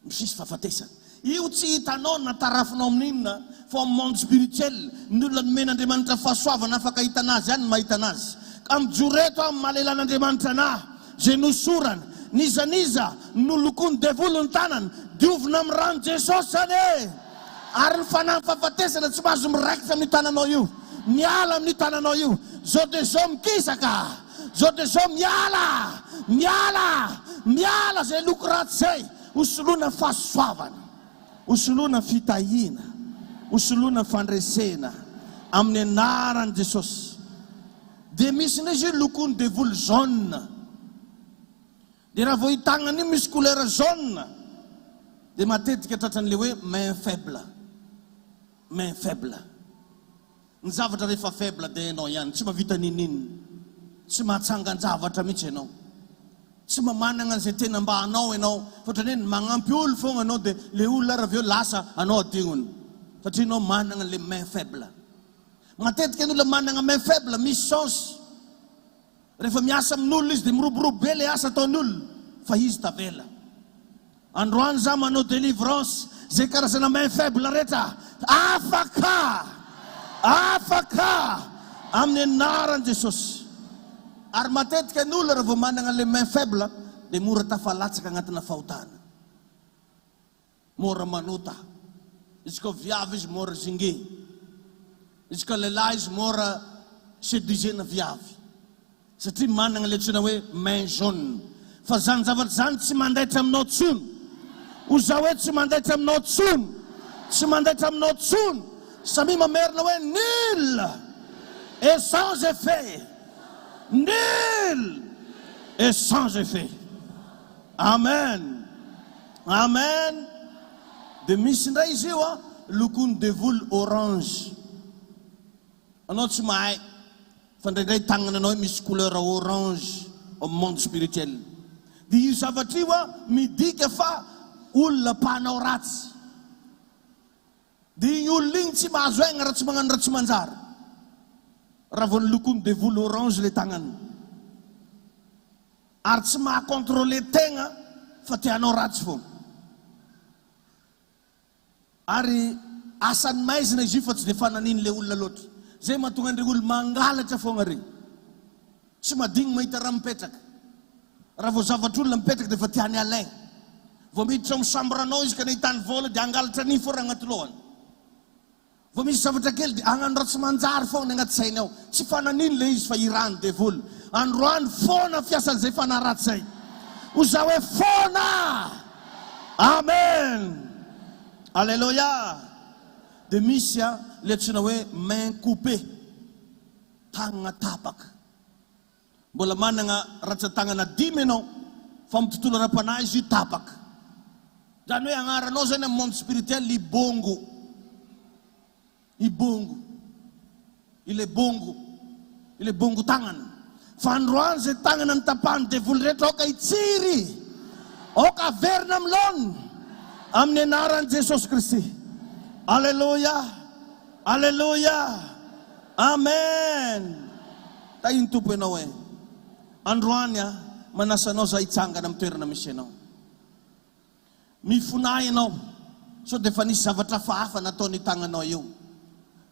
misy fahafatesana io tsy hitanao na tarafinao amin'inona fa monde spirituel ny olona nomen'Andriamanitra fahasoavana afaka hitanazy ihany mahita anazy. Amin'joreto amin'ny mahalelan'Andriamanitra anahy zay nosorana nizaniza nolokony devolo ny tanany diovina amin'ny rano Jesosy zany ary ny fanahy fahafatesana tsy mahazo miraikitra amin'ny tananao io, miala amin'ny tananao io. Zao de zao mikisaka, zao de zao miala zay loko ratsy zay, hosoloana fahasoavana, hosoloana fitahina, hosoloana fandresena amin'ny anaran'i Jesosy. De misy ndray izy lokony devolo jaune, de raha vao hitagnany io misy couleur jaune, de matetika tratran'le hoe main faible. Main faible. Ny zavatra rehefa faible de hainao ihany, tsy mavita ninina, tsy mahatsangan-javatra mihitsy ianao, tsy mamanana an'izay tena mba anao ianao, fa ohatran'ny hoe magnampy olo fogna anao de le olona raha aveo lasa anao adignony, satria anao manana le main faible. Matetika ny olona manana main faible misy chance. Rehefa miasa amin'olona izy de miroborobo be le asa ataon'ny olona, fa izy tavela. Androany za manao délivrance zay karazana main faible rehetra afaka amin'ny anaran'i Jesosy. Ary matetika ny olona raha vao manana le main faible de mora tafalatsaka agnatina fahotana, mora manota. Izy koa viavy izy mora zinge, izy koa lehilahy izy mora séduisena viavy, satria manana le tsena hoe main jaune. Fa zany zavatra zany tsy mandaitra aminao tsony. Oza hoe tsy mandaitra aminao tsony, tsy mandaitra aminao tsony. Samy mamerina hoe nul et sans effet, nul et sans effet. Amen, amen. De misy ndray izy io lokony devolo orange. Anao tsy mahay fa ndraindray tagnananao misy couleur orange au monde spirituel. De io zavatra io midika fa olona mpanao ratsy. De io olona igny tsy mahazo aigna raha tsy magnano raha tsy manjary. Raha vao nolokony devolo orange le tagnany, ary tsy mahakontrôle tegna fa tianao ratsy foana. Ary asany maizina izy io fa tsy de fananiny le olona loatra. Zay mahatonga andreo olo mangalatra foana reny, tsy madigny mahita raha mipetraka. Raha vao zavatra olona mipetraka de fa tiany alaigna. Vao miditra amin'ny sambranao izy ka nahitany vola de angalatra ny foana agnaty lohany. Vao misy zavatra kely de hagnano raha tsy manjary foana agnaty sainy ao. Tsy fananiny le izy fa irany devolo. Androany foana fiasan'izay fanahy ratsy zay. Oza hoe foana. Amen. Alléluia. De misy le tsina hoe main coupée, tagnana tapaka. Mbola manana ratsan-tagnana 10 ianao fa amin'ny tontolo ara-panahy izy io tapaka. Zany hoe agnaranao zany amin'ny monde spirituel ibongo. Ibongo. Ile bongo tagnana. Fa androany zay tagnana ny tapahany devolo rehetra oka itsiry, oka averina amin'ny laony amin'ny anaran'i Jesosy Kristy. Alléluia, alléluia, amen. Tainy tompo ianao hoe androany manasanao za hitsangana amin'ny toerana misy ianao. Mifonahy ianao so de fa nisy zavatra hafa nataony tagnanao io.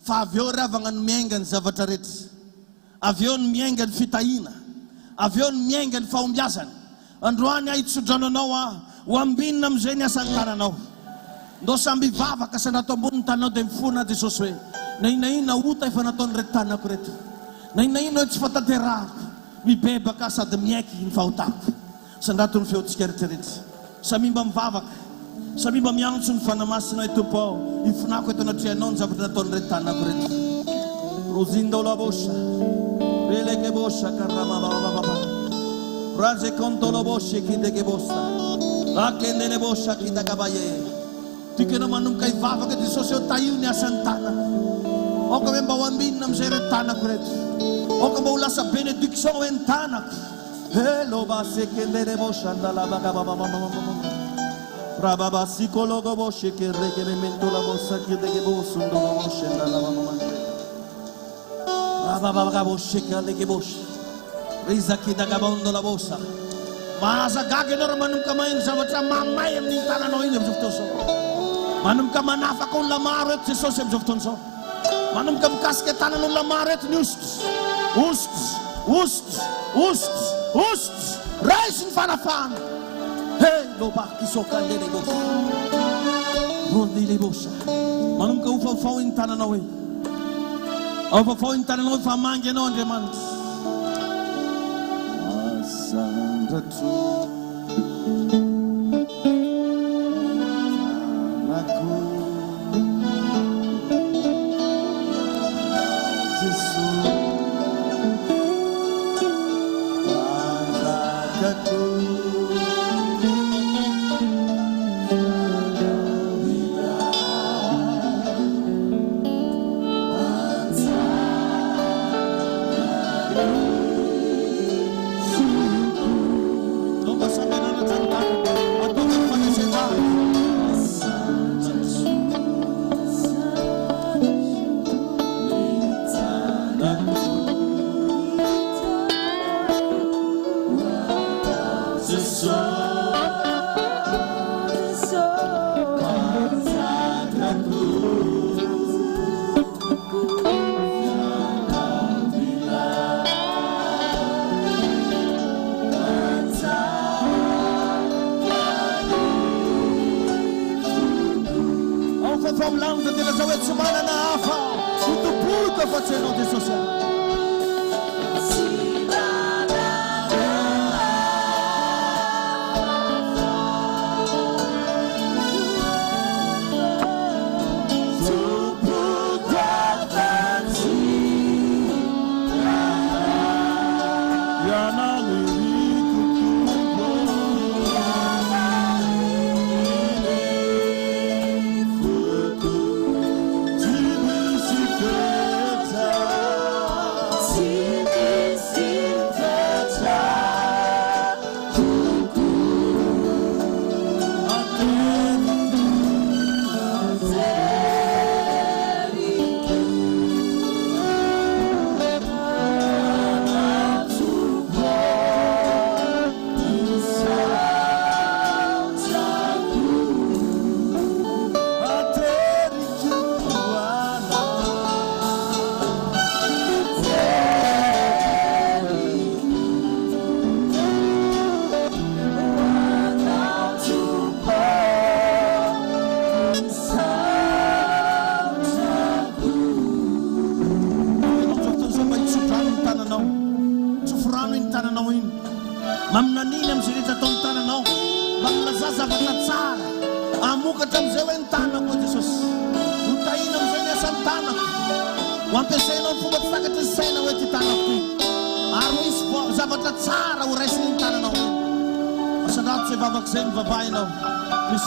Fa avy eo ravagna ny miainga ny zavatra rehetra, avy eo ny miainga ny fitahina, avy eo ny miainga ny fahombiazana. Androany hitsodrananao ho ambinina amin'izay ny asan'ny tananao. Ndao samby vavaka sa natao ambony tanao de mifona Jesosy hoe na ina ota efa nataony reto tanako reto, na ina hoe tsy fataterahako, mibebaka sady miaiky ny fahotako. Sandrato ny feontsika rehetrarehetra. Samy mba mivavaka, samy mba miantso ny fanamasinao tompo ao, ifonako eto anatrianao ny zavatra nataony reto tanako reto. Rozindo la bosha, releke bosha karamabababa, raze konto la bosha kideke bosta, akende le bosha kidakabaye. Tikena manomboka hivavaka Jesosy eo tahio ny asan'ny tanako. Oka hoe mba ho ambinina amin'izay reto tanako reto. Oka mba ho lasa benediction hoe ny tanako. Hello basekendere boshandalabagababababababa. Rababa psikologo bosheke regelemento la bossa kideke bosundo la boshendalababababa. Rababa bosheke aleke bosh. Riza kidagabondo la bossa. Mahazagagy anao raha manomboka maheno zavatra mamay amin'ny tananao iny amin'izao fotoana. manomboka manafaka olona maro eto Jesosy amin'izao fotoana izao. Manomboka mikasika tanan'olona maro eto ny ositra raisy ny fanafahana. Hey lobaka isokandelebosa rondelebosa. Manomboka hofafao iny tananao e. Hofafao iny tananao fa mangy ianao Andriamanitra. Asandratro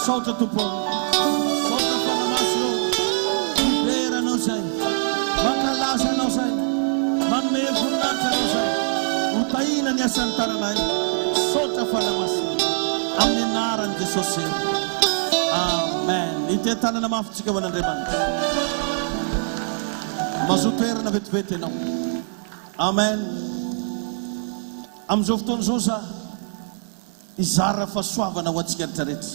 solta tu povo, solta para macho, libera não sei, bacalaja não sei, manme fundata não sei, utaina nia santana nai, solta para macho, amenaran de sosse, amen. Ite tana na maftika wana reman, mazuter na vetvete não, amen. Amzofton zosa, izara fasuava na watsika taret.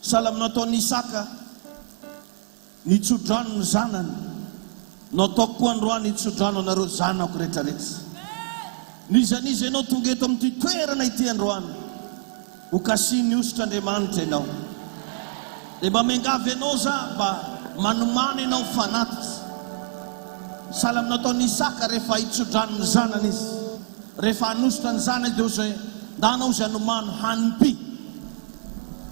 Salam nataon'ny Isaka nitsodrano ny zanany, nataoko koa androany nitsodrano anareo zanako rehetrarehetra. Nizaniza ianao tonga eto amin'ity toerana ity androany, ho kasiny ositra Andriamanitra ianao. Dia mba miangavy ianao za mba manomana ianao fanatitra. Salam nataon'ny Isaka rehefa hitsodrano ny zanany izy, rehefa hanositra ny zanany dia ozy danao izy hanomano hanimpi.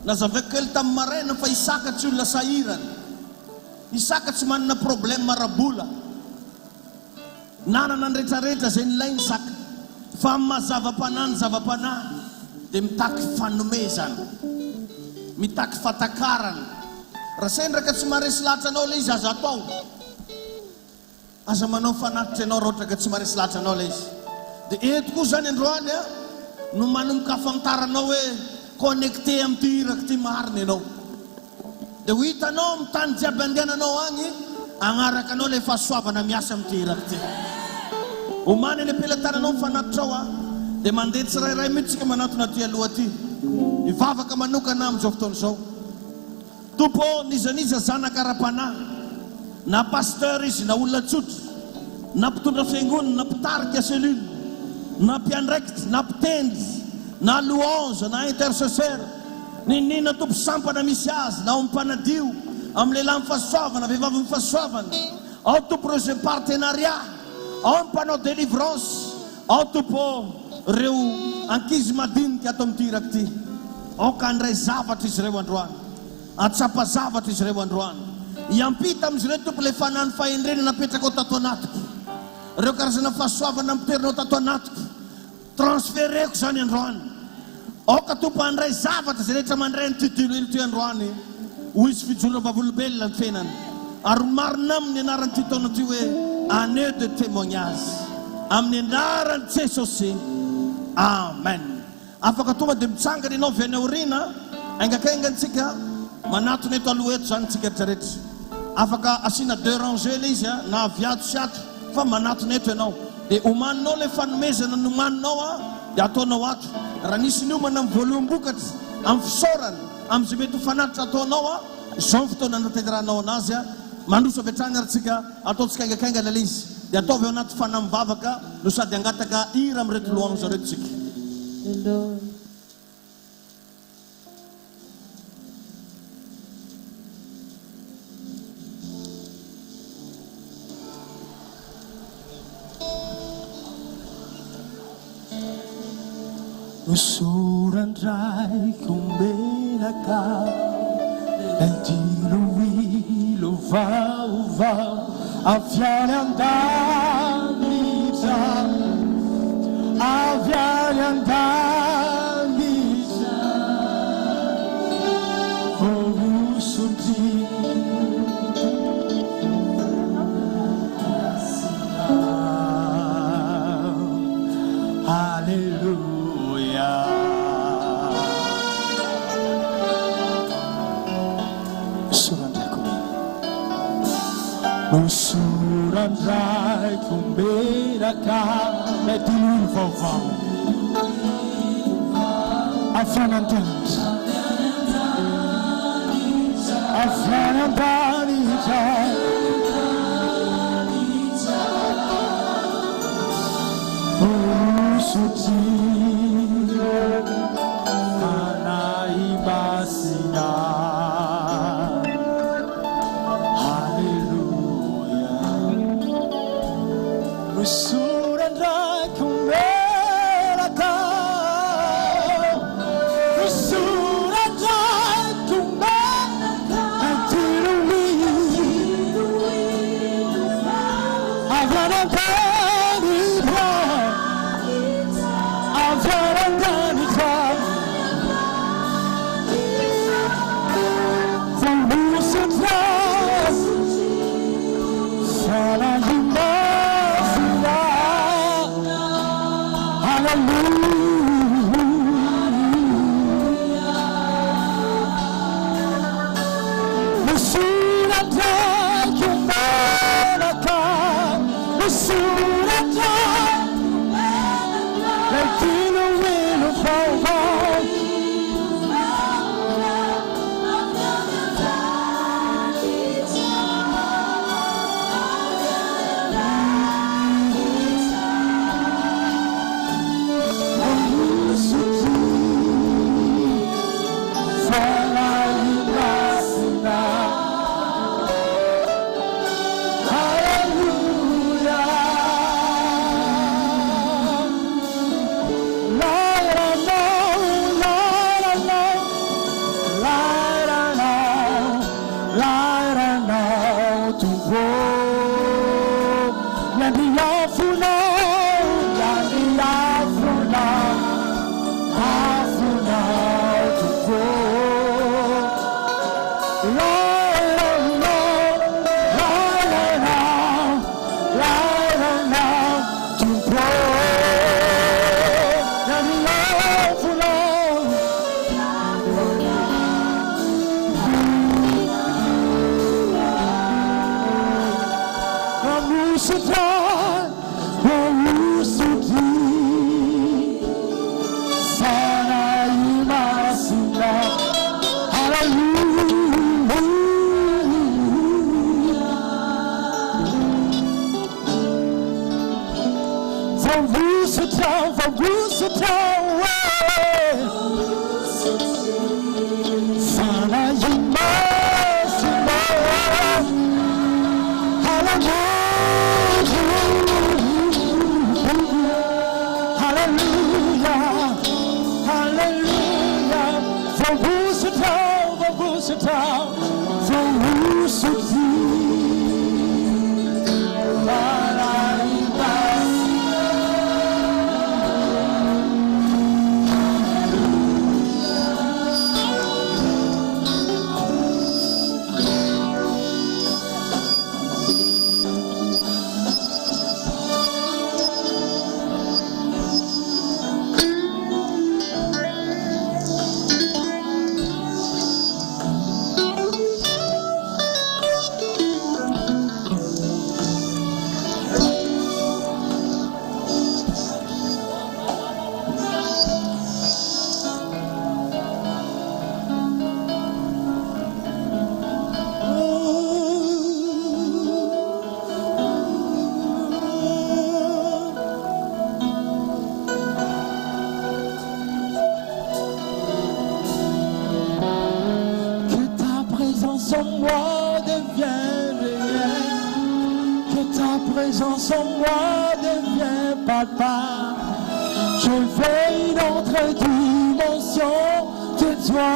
Nazaveko kely tamin'ny maraina fa Isaka tsy olona sahirana. Isaka tsy manana problème marabola. Nanana ny rehetrarehetra izay nilainy Isaka. Fa mazava-panahy ny zava-panahy dia mitaky fanomezana, mitaky fatakarana. Raha sendraka tsy maresy lahatra anao ilay izy aza atao. Aza manao fanatitra ianao raha ohatra ka tsy maresy lahatra anao ilay izy. Dia eto koa zany androany no manomboka afantaranao hoe connecté amin'ity hiraka ity marina ianao. Dia ho hitanao amin'ny tany jiaby andehananao agny, agnaraka anao ilay fahasoavana miasa amin'ity hiraka ity. Omany ny ampelantananao mifanatitra ao dia mandeha tsirairay mihitsy ka manatona ty aloha ty. Mivavaka manokana amin'izao fotoana izao Tompo nizaniza zanaka ara-panahy na pasteur izy na olona tsotra na mpitondra fiangonana na mpitarika cellule na mpiandraikitra na mpitendry na louange na intercesseur ninina tompo sampana misy azy na ampanadio amin'ny lehilahy mifahasoavana vehivavy mifahasoavana ao tompo reo zay partenariat ao mpanao délivrance ao tompo reo ankizy madinika ato amin'ity iraka ity ao ka andray zavatra izy reo androany atsapa zavatra izy reo androany iampita amin'izy reo tompo le fanany fahendrena napetraka ao tato anatiko reo karazana fahasoavana miterina ao tato anatiko transfereko zany androany ao ka tompo andray zavatra zay rehetra mandray ny titilo ilo ty androany ho izy fijolona vavolombelona ny fenany ary marina amin'ny anarany ty taona ty hoe année de témoignage amin'ny anarany Jesosy amen. Afaka tonga dia mitsangana ianao avy any aoriana aingakaingantsika manatona eto aloha eto zany tsika rehetrarehetra afaka asiana deux rangées le izy na aviato sy ato fa manatona eto ianao dia omaninao le fanomezana nomaninao dia ataonao ato raha nisy ny omana amin'ny voaloam-bokatra amin'ny fisaorana amin'izay mety ho fanatitra ataonao izao ny fotoana natenderanao anazy mandroso avy hatrany ary tsika ataontsika aingakaingana le izy dia ataovy ao anaty fanahy mivavaka no sady angataka hira amin'reto louange reto tsika. Usurandrai kumbelaka Entiluilo vau Aviare andamita Aviare andamita Vorusuti Hallelujah. Surandrai kumbelaka Etiluilo vau Aviare andamita Aviare andamita Suci Anaibasina Hallelujah Usurandrai kumbelaka Usurandrai kumbelaka Entiluilo Aviare Hallelujah. en moi devient réel, que ta présence en moi devient papa. Je veux une autre dimension de toi.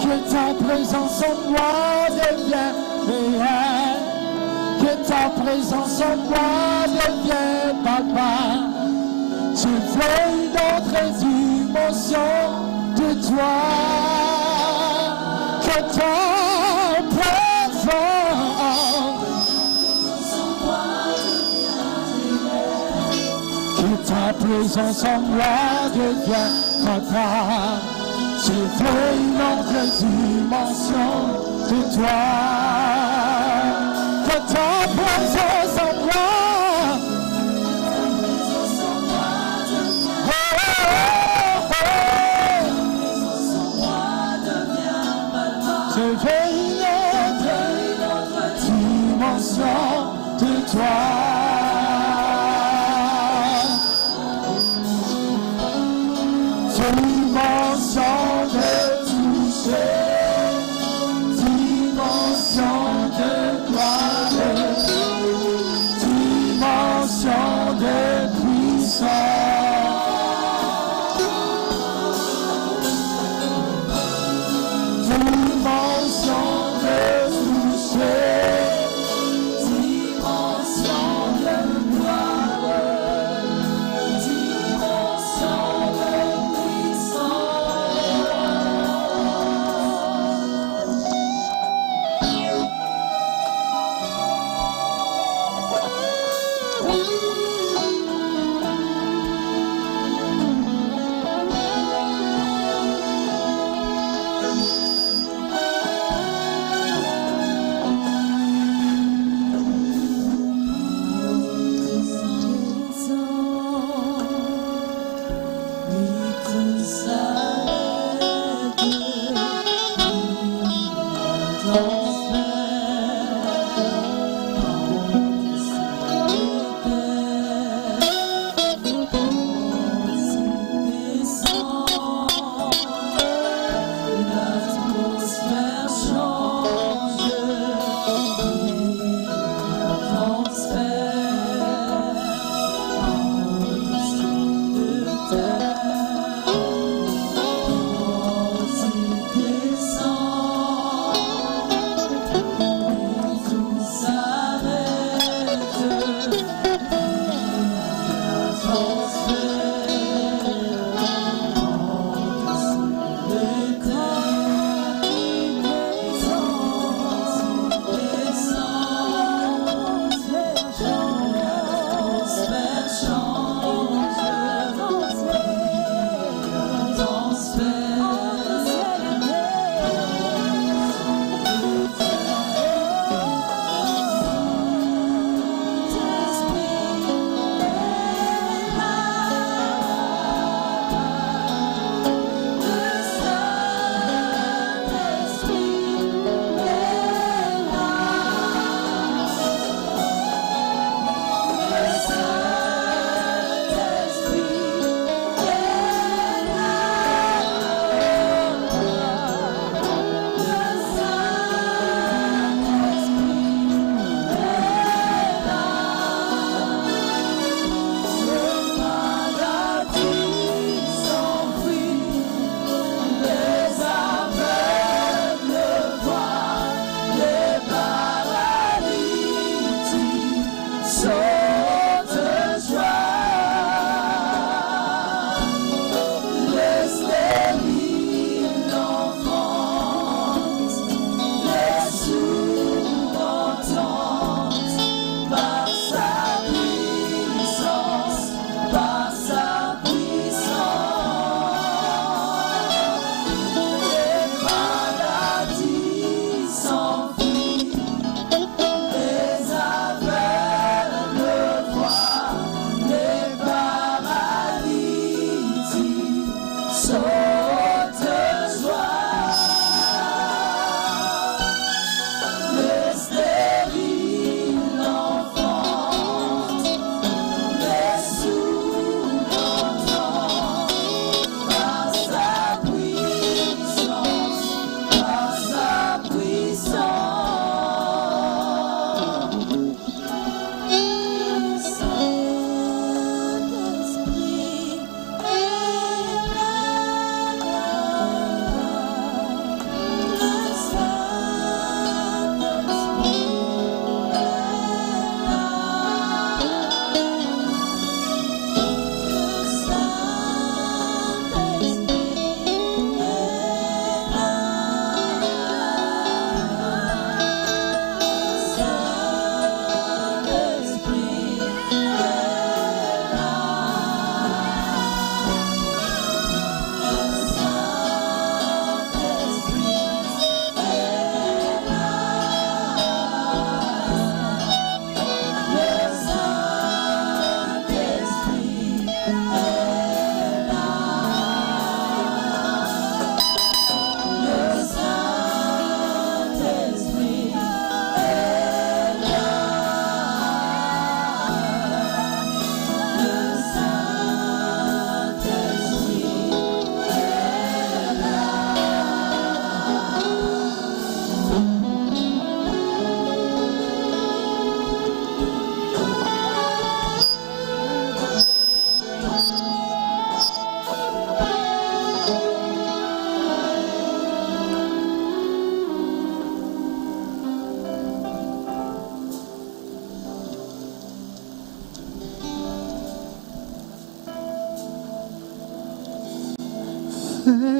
Que ta présence en moi devient réel, que ta présence en moi devient papa. Je veux une autre dimension de toi. Que ta présence en moi devient réel, que ta présence en moi devient papa. Je veux une autre dimension de toi. Que ta présence en moi. Je veux une autre dimension de toi. Dimension de toucher, dimension de gloire, dimension de puissance. Dimension de toucher, dimension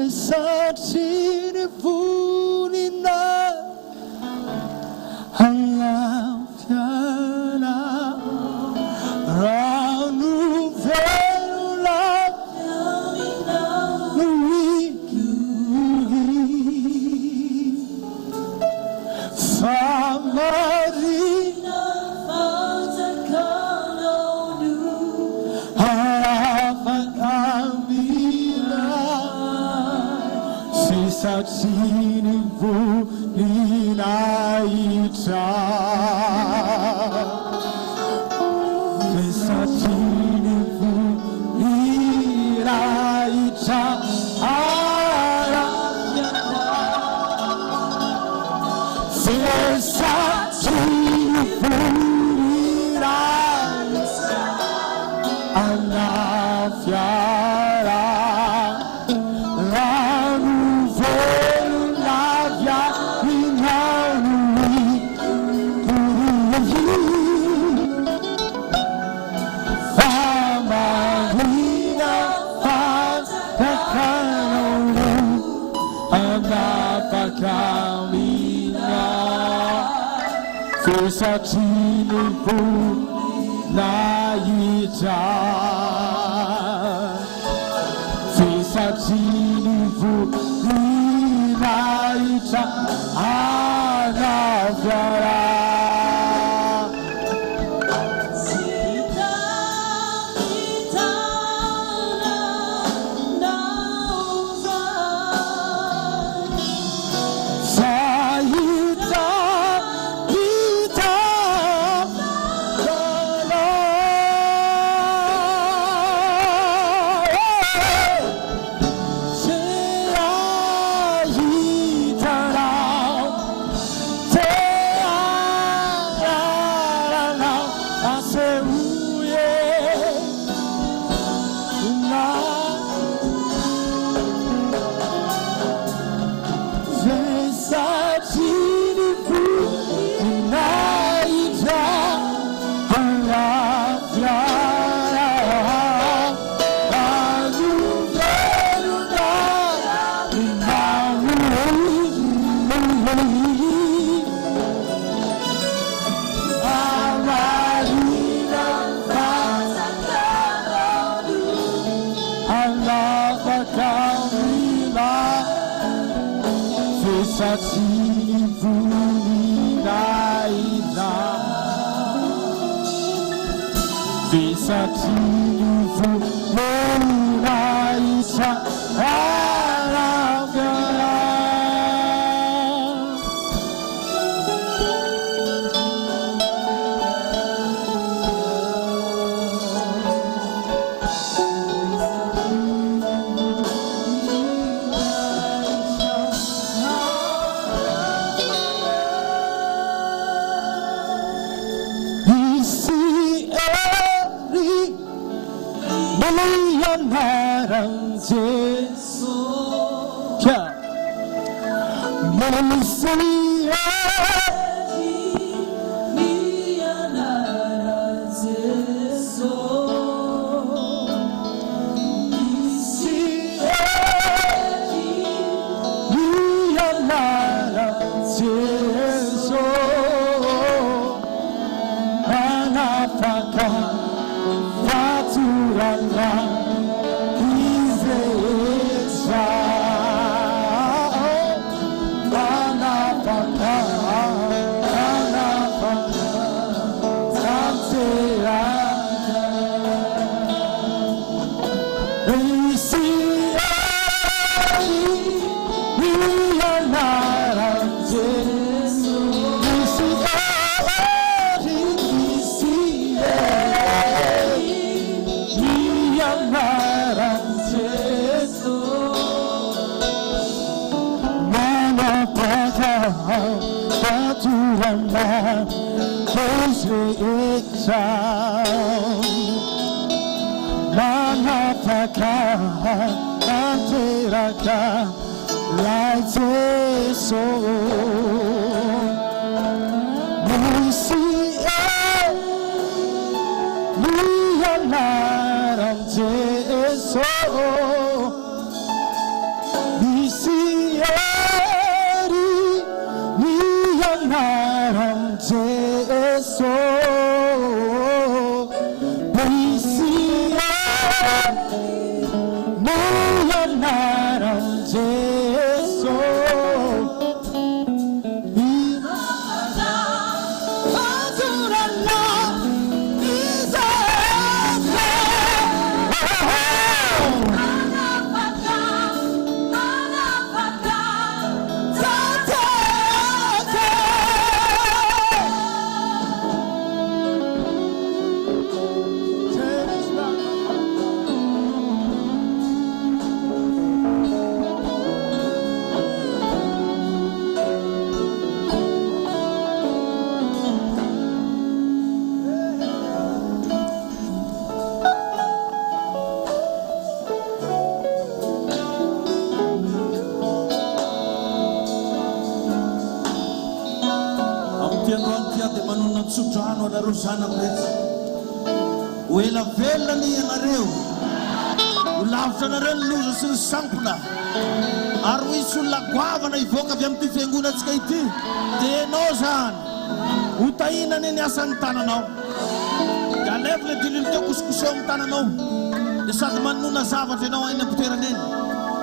Sesatini punina halafiana ranu velula nuiki famarina fazakanonu halafakamina Sesatini punina ita Sesatini punina ita Sesatini punina ita anafiara Ranu velunavya inanui Famarina fatakanono anapakamina Sesatini punina ita Sesatini punina ita anafiara Sesatini punina ita Sesatini punina ita anafiara Melianaran Jesus Manusia Melianaran Jesus Melianaran Jesus Anapakah Faturanga Izesa Anapaka Santera Isia Iyanara Jesu Sudrano na Rosana Pres. Uela vela ni anareu. Ulavsa na ren luso sin sampna. Arwi sulla guava na ivoca viam ti fenguna tskaiti. De nozan. Utaina ni asantana no. Galevle dililto kuskusom tana no. De satman na zava de no ina putera nen.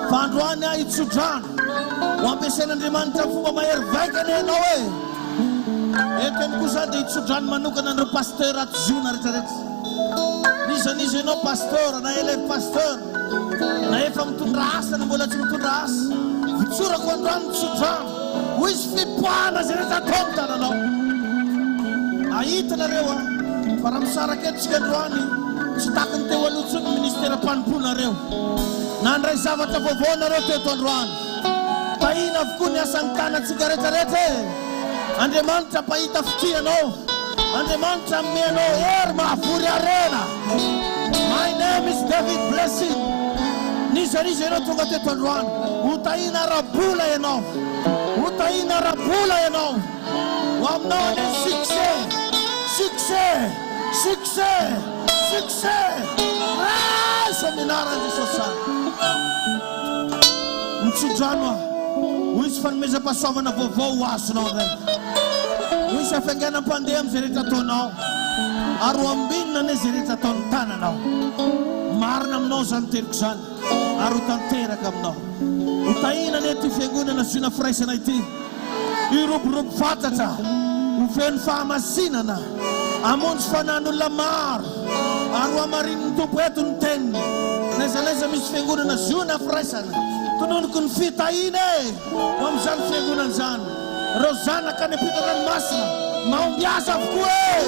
Fandruane ai sudran. Wampesena de manta fuba mayer vaikane no e. Eken kusa de sudran manukan ang pastor at zuna ritaret. Nisa no pastor, na ele pastor. Na efam tunras na mula tunras. Sura kondran sudran. Wis flipana zireta tonta na no. Ayita na rewa. Param saraket sikadwani. Sitakan te walutsuk ministera panpuna rew. Nandray sabat na povona rew te tonruan. Painaf kunya sangkanat sigareta rete. Ande mantra paita ftiano. Ande mantra miano erma furia arena. My name is David Blessing. Nisa no tungate tonruan. Utaina rabula eno. Utaina rabula eno. Wam no ne sikse. Rasa minara de sosa. Mtsujanwa. Wis van mesa pasova na vovô was no re. Wis afengana pandem zerita tono. Arwambin na ne zerita tontana no. Marnam no santirksan. Arutantera kam no. Utaina ne tifenguna na sina fraisa na iti. Irup fatata. Ufen fama sinana. Amons fanano lamar. Arwa marin tupetun ten. Nesa misfenguna na suna fraisa na. Tunun kun fita ine. Wamsan fegunan zan. Rosana kanepitaran masna. Maung biasa kue.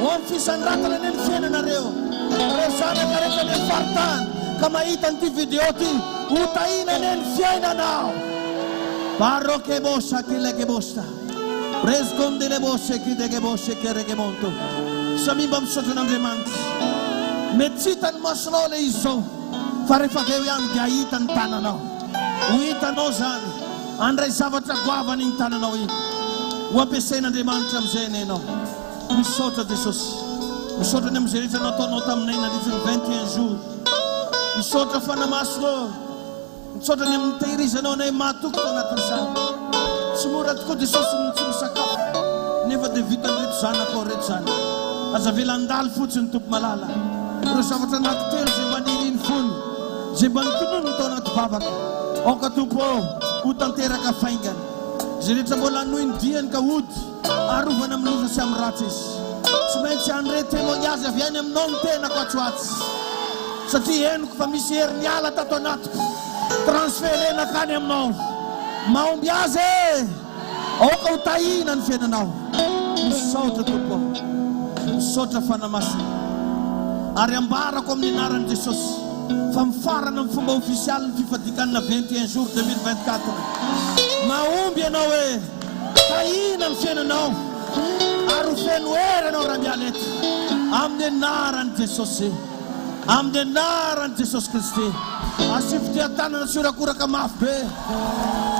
Wam fisan ratala nen fena na reo. Rosana kareka nen fartan. Kamaitan ti videoti. Utaina nen fiena now. Paro ke bosa kile ke bosta. Presconde le bosse ki de ke bosse kere ke monto. Samibam sotanam remant. Metsitan masnole iso. Fare fakewian gaitan tanano. Uita nozan. Andrei savatra guavan in tanano. Wapesena de mantram zeneno. Misota Jesus. Misota nem zerita notam nena ditin 21 jours. Misota fana maslo. Misota nem teirisa no ne matuk na tersa. Sumurat ko Jesus sakap. Neva de vitan rit sana ko rit sana. Asa vilandal futsun tup malala. Terus savatra naktel zibanin fun. Zibantunun to nat babak. O katupo utang tera ka faingan. Zirita bola nuin dian ka wood. Aru vanam lusa sam ratis. Sumen chandre temo yaza vianem non te na kwatwats. Sa tien ku famisier nyala tatonat. Transfere na kanem no. Maum biaze. O ka utainan fena now. Sota tupo. Sota fanamasi. Ariambara kom ninaran Jesus. Fanfara ng fumba oficial Vatican na 21 jours 2024. Maumbia no e. Kainan fena no. Arufen wera no rabialet. Amdenaran Jesus. Amdenaran Jesus Christi. Asif tiatan na surakura ka mafbe.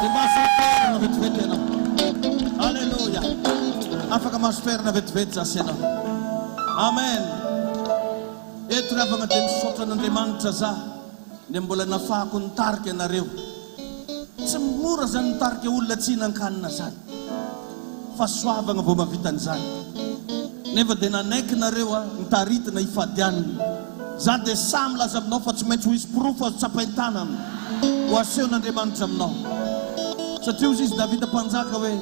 Dibasa na betwete no. Hallelujah. Afa ka masper na betwete sa no. Amen. Etra mga din sota ng demanta za nembola na fa kuntar ke na rew semura zan tar ke ulat sinang kan na zan faswa nga bumavitan zan nefa dia nanaiky nareo mitaritina ifadianiny. Za dia samy laza aminao fa tsy maintsy ho isy pirofo azo tsapain-tanana ho asehon'Andriamanitra aminao. Satria hozy izy Davida mpanjaka hoe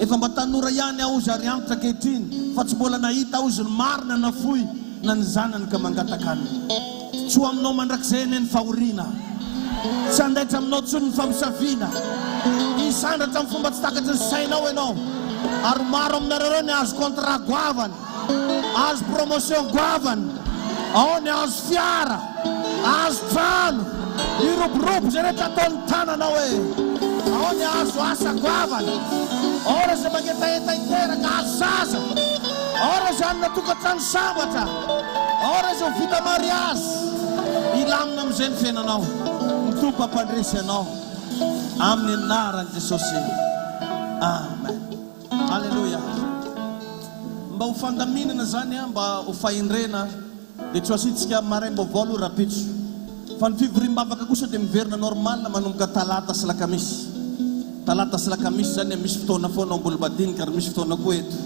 efa mba tanora ihany aho izy ary antitra ankehitriny fa tsy mbola nahita aho izy ny marina na foy na ny zanany ka mangataka aniny. Tsy ho aminao mandrakizay eny ny fahoriana, tsy andaitra aminao tsony ny fampisaviana, hisandratra amin'ny fomba tsy takatry ny sainao ianao. Ary maro aminareo ny azo contrat goavany, azo promotion goavany, ao ny azo fiara, azo trano, iroborobo zay rehetra ataon'ny tananao hoe ao ny azo asa goavany, ao raha zay magnetaeta iteraka azo zaza, ao raha zay anona tokantrano sambatra, ao raha zay ho vita mariazy. Ilamina amin'izay ny fiainanao, mitompo ampandresy anao amin'ny anaran'i Jesosy. Amen. Halleluja. Mba ho fandaminana zany mba ho fahendrena dia tsy ho asitsika maraim-baovao aloha rapitso. Fa ny fivoriam-bavaka kosa dia miverina normal manomboka talata sy lakamisy. Talata sy lakamisy zany misy fotoana foana amboly madinika ary misy fotoana koa eto.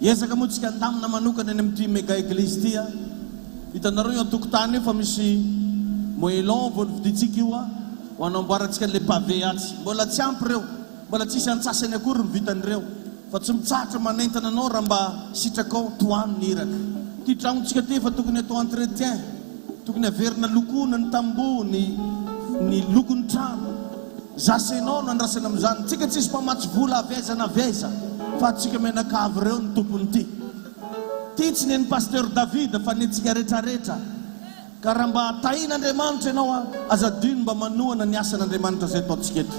Hiezaka moa tsika andamina manokana eny amin'ity mega eglizy ity. Hitanareo io an-tokotany io fa misy moelon vao nividitsika io ho anamboarantsika le pavé atsy. Mbola tsy ampy reo, mbola tsisy antsasany akory ny vitan'ireo, fa tsy mitsatra manentana anao raha mba sitrakao toany ny iraka. Ty tragnontsika ty fa tokony atao entretien, tokony averina lokona ny tamboho, ny lokon'ny trano. Zasenao no andrasana amin'izany. Tsika tsisy mpamatsy vola aveza na aveza, fa tsika menakavy reo ny tompony ty. Ty tsy neny pasteur David fa netsika rehetrarehetra. Ka raha mba tahin'Andriamanitra ianao azadino mba manohana ny asan'Andriamanitra zay ataontsika eto.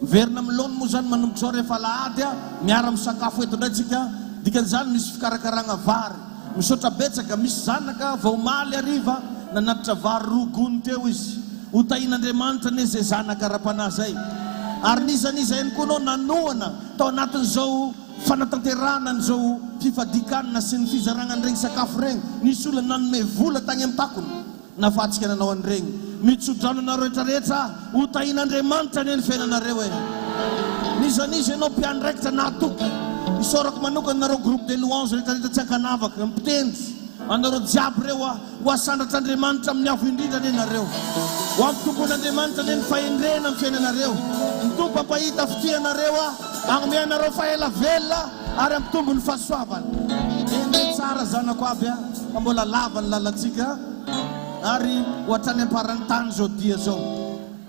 Miverina milony moa zany manomboka zao rehefa lahady miara misakafo eto indray tsika. Dikan'izany misy fikarakarana vary, misaotra betsaka, misy zanaka vao maly ariva nanatitra vary rogony teo izy. Ho tahin'Andriamanitra ne zay zanaka ra-panahy zay. Ary nizaniza ihany koa anao nanohana tao anatin'izao fanatanterana n'izao fifadikanana sy ny fizarana an'iregny sakafo regny. Nisy olona nanome vola tany amin'ny takony nafatsika nanao an'iregny. Mitsodrano anao rehetrarehetra ho tahin'Andriamanitra ne ny fiainanareo e. Nizaniza ianao mpiandraikitra nahatoky. Isorako manokana nareo groupe de louange rehetrarehetra tsy ankanavaka mpitendry. Anareo jiaby reo ho asandratr'Andriamanitra amin'ny avo indrindra ne nareo. Ho amin'ny tompon'Andriamanitra ne ny fahendrena amin'ny fiainanareo. Mitompo ampahita fitianareo agnome anareo faela velona ary ampitombo ny fahasoavana. Eny tsara zanako aby fa mbola lava ny lalantsika ary ho hatrany amparan'ny tany zao dia zao.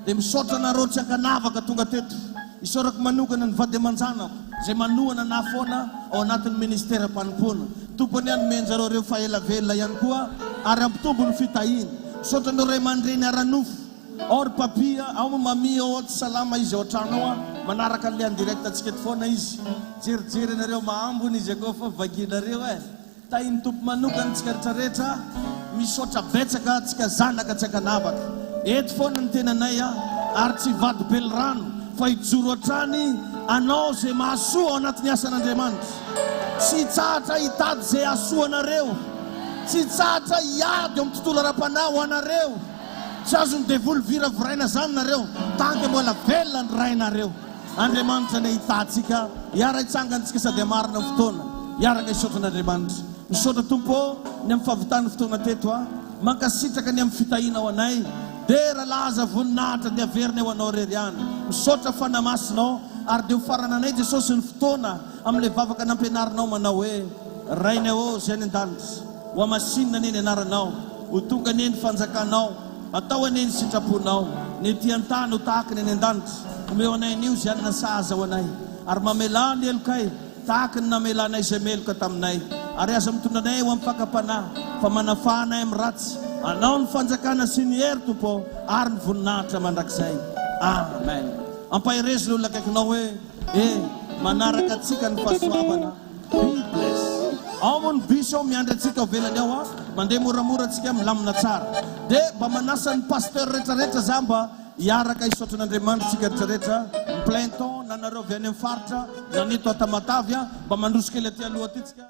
Dia misaotra anareo tsy ankanavaka tonga teto. Isorako manokana ny vady aman-janako zay manohana na foana ao anatin'ny ministera mpanompoana. Tompony ihany menjareo reo faela velona ihany koa ary ampitombo ny fitahiny. Misaotra anareo ray aman-dreny aranofo, ao ry papia, ao mamia, ao tsy salama izy ao an-trano ao manaraka le en direct atsika eto foana izy. Jerijery anareo mahambony izy akao fa vaginareo e. Tahiny tompo manokana tsika rehetrarehetra, misaotra betsaka tsika zanaka tsy ankanavaka. Eto foana ny tenanay ary tsy vady belirano fa hijoro hatrany anao zay mahasoa ao anatin'ny asan'Andriamanitra. Tsy tsahatra hitady zay asoa anareo, tsy tsahatra hiady amin'ny tontolo ara-panahy ho anareo. Tsy azo ny devoly vira voraina zany nareo tanke mbola velona ny rainareo. Andriamanitra ne hitantsika, hiara hitsangantsika sady amarina fotoana, hiaraka hisaotra n'Andriamanitra. Misaotra tompo ny amin'ny fahavitany fotoana teto mankasitraka ny amin'ny fitahina ho anay. Dia raha laza voninahitra dia averina ho anao rery ihany. Misaotra fanamasinao ary dia ho farana anay Jesosy ny fotoana amin'ilay vavaka nampianarinao manao hoe rainay ô zay ny an-danitra, ho amasinina neny anaranao, ho tonga neny fanjakanao, atao aneny sitraponao, ny ety an-tany ho tahaka neny an-danitra. Omeo anay an'io zay anona sahaza ho anay ary mamela ny elokay tahaka ny namelanay zay meloka taminay. Ary aza mitondra anay ho amin'ny fakapanahy fa manafanay amin'ny ratsy. Anao ny fanjakana sy ny hery tompo ary ny voninahitra mandrakizay. Amen. Ampahirezy le olona akaikinao hoe manaraka atsika ny fahasoavana. Be blessed. Ao moa ny biso miandry atsika ho velany ao mandeha moramora atsika milamina tsara. Dia mba manasa ny pasteur rehetrarehetra za mba hiaraka hisaotra n'Andriamanitra tsika rehetrarehetra plein temps na nareo avy any amin'ny faritra na neto Tamatavy mba mandrosika ilay aty aloha aty tsika.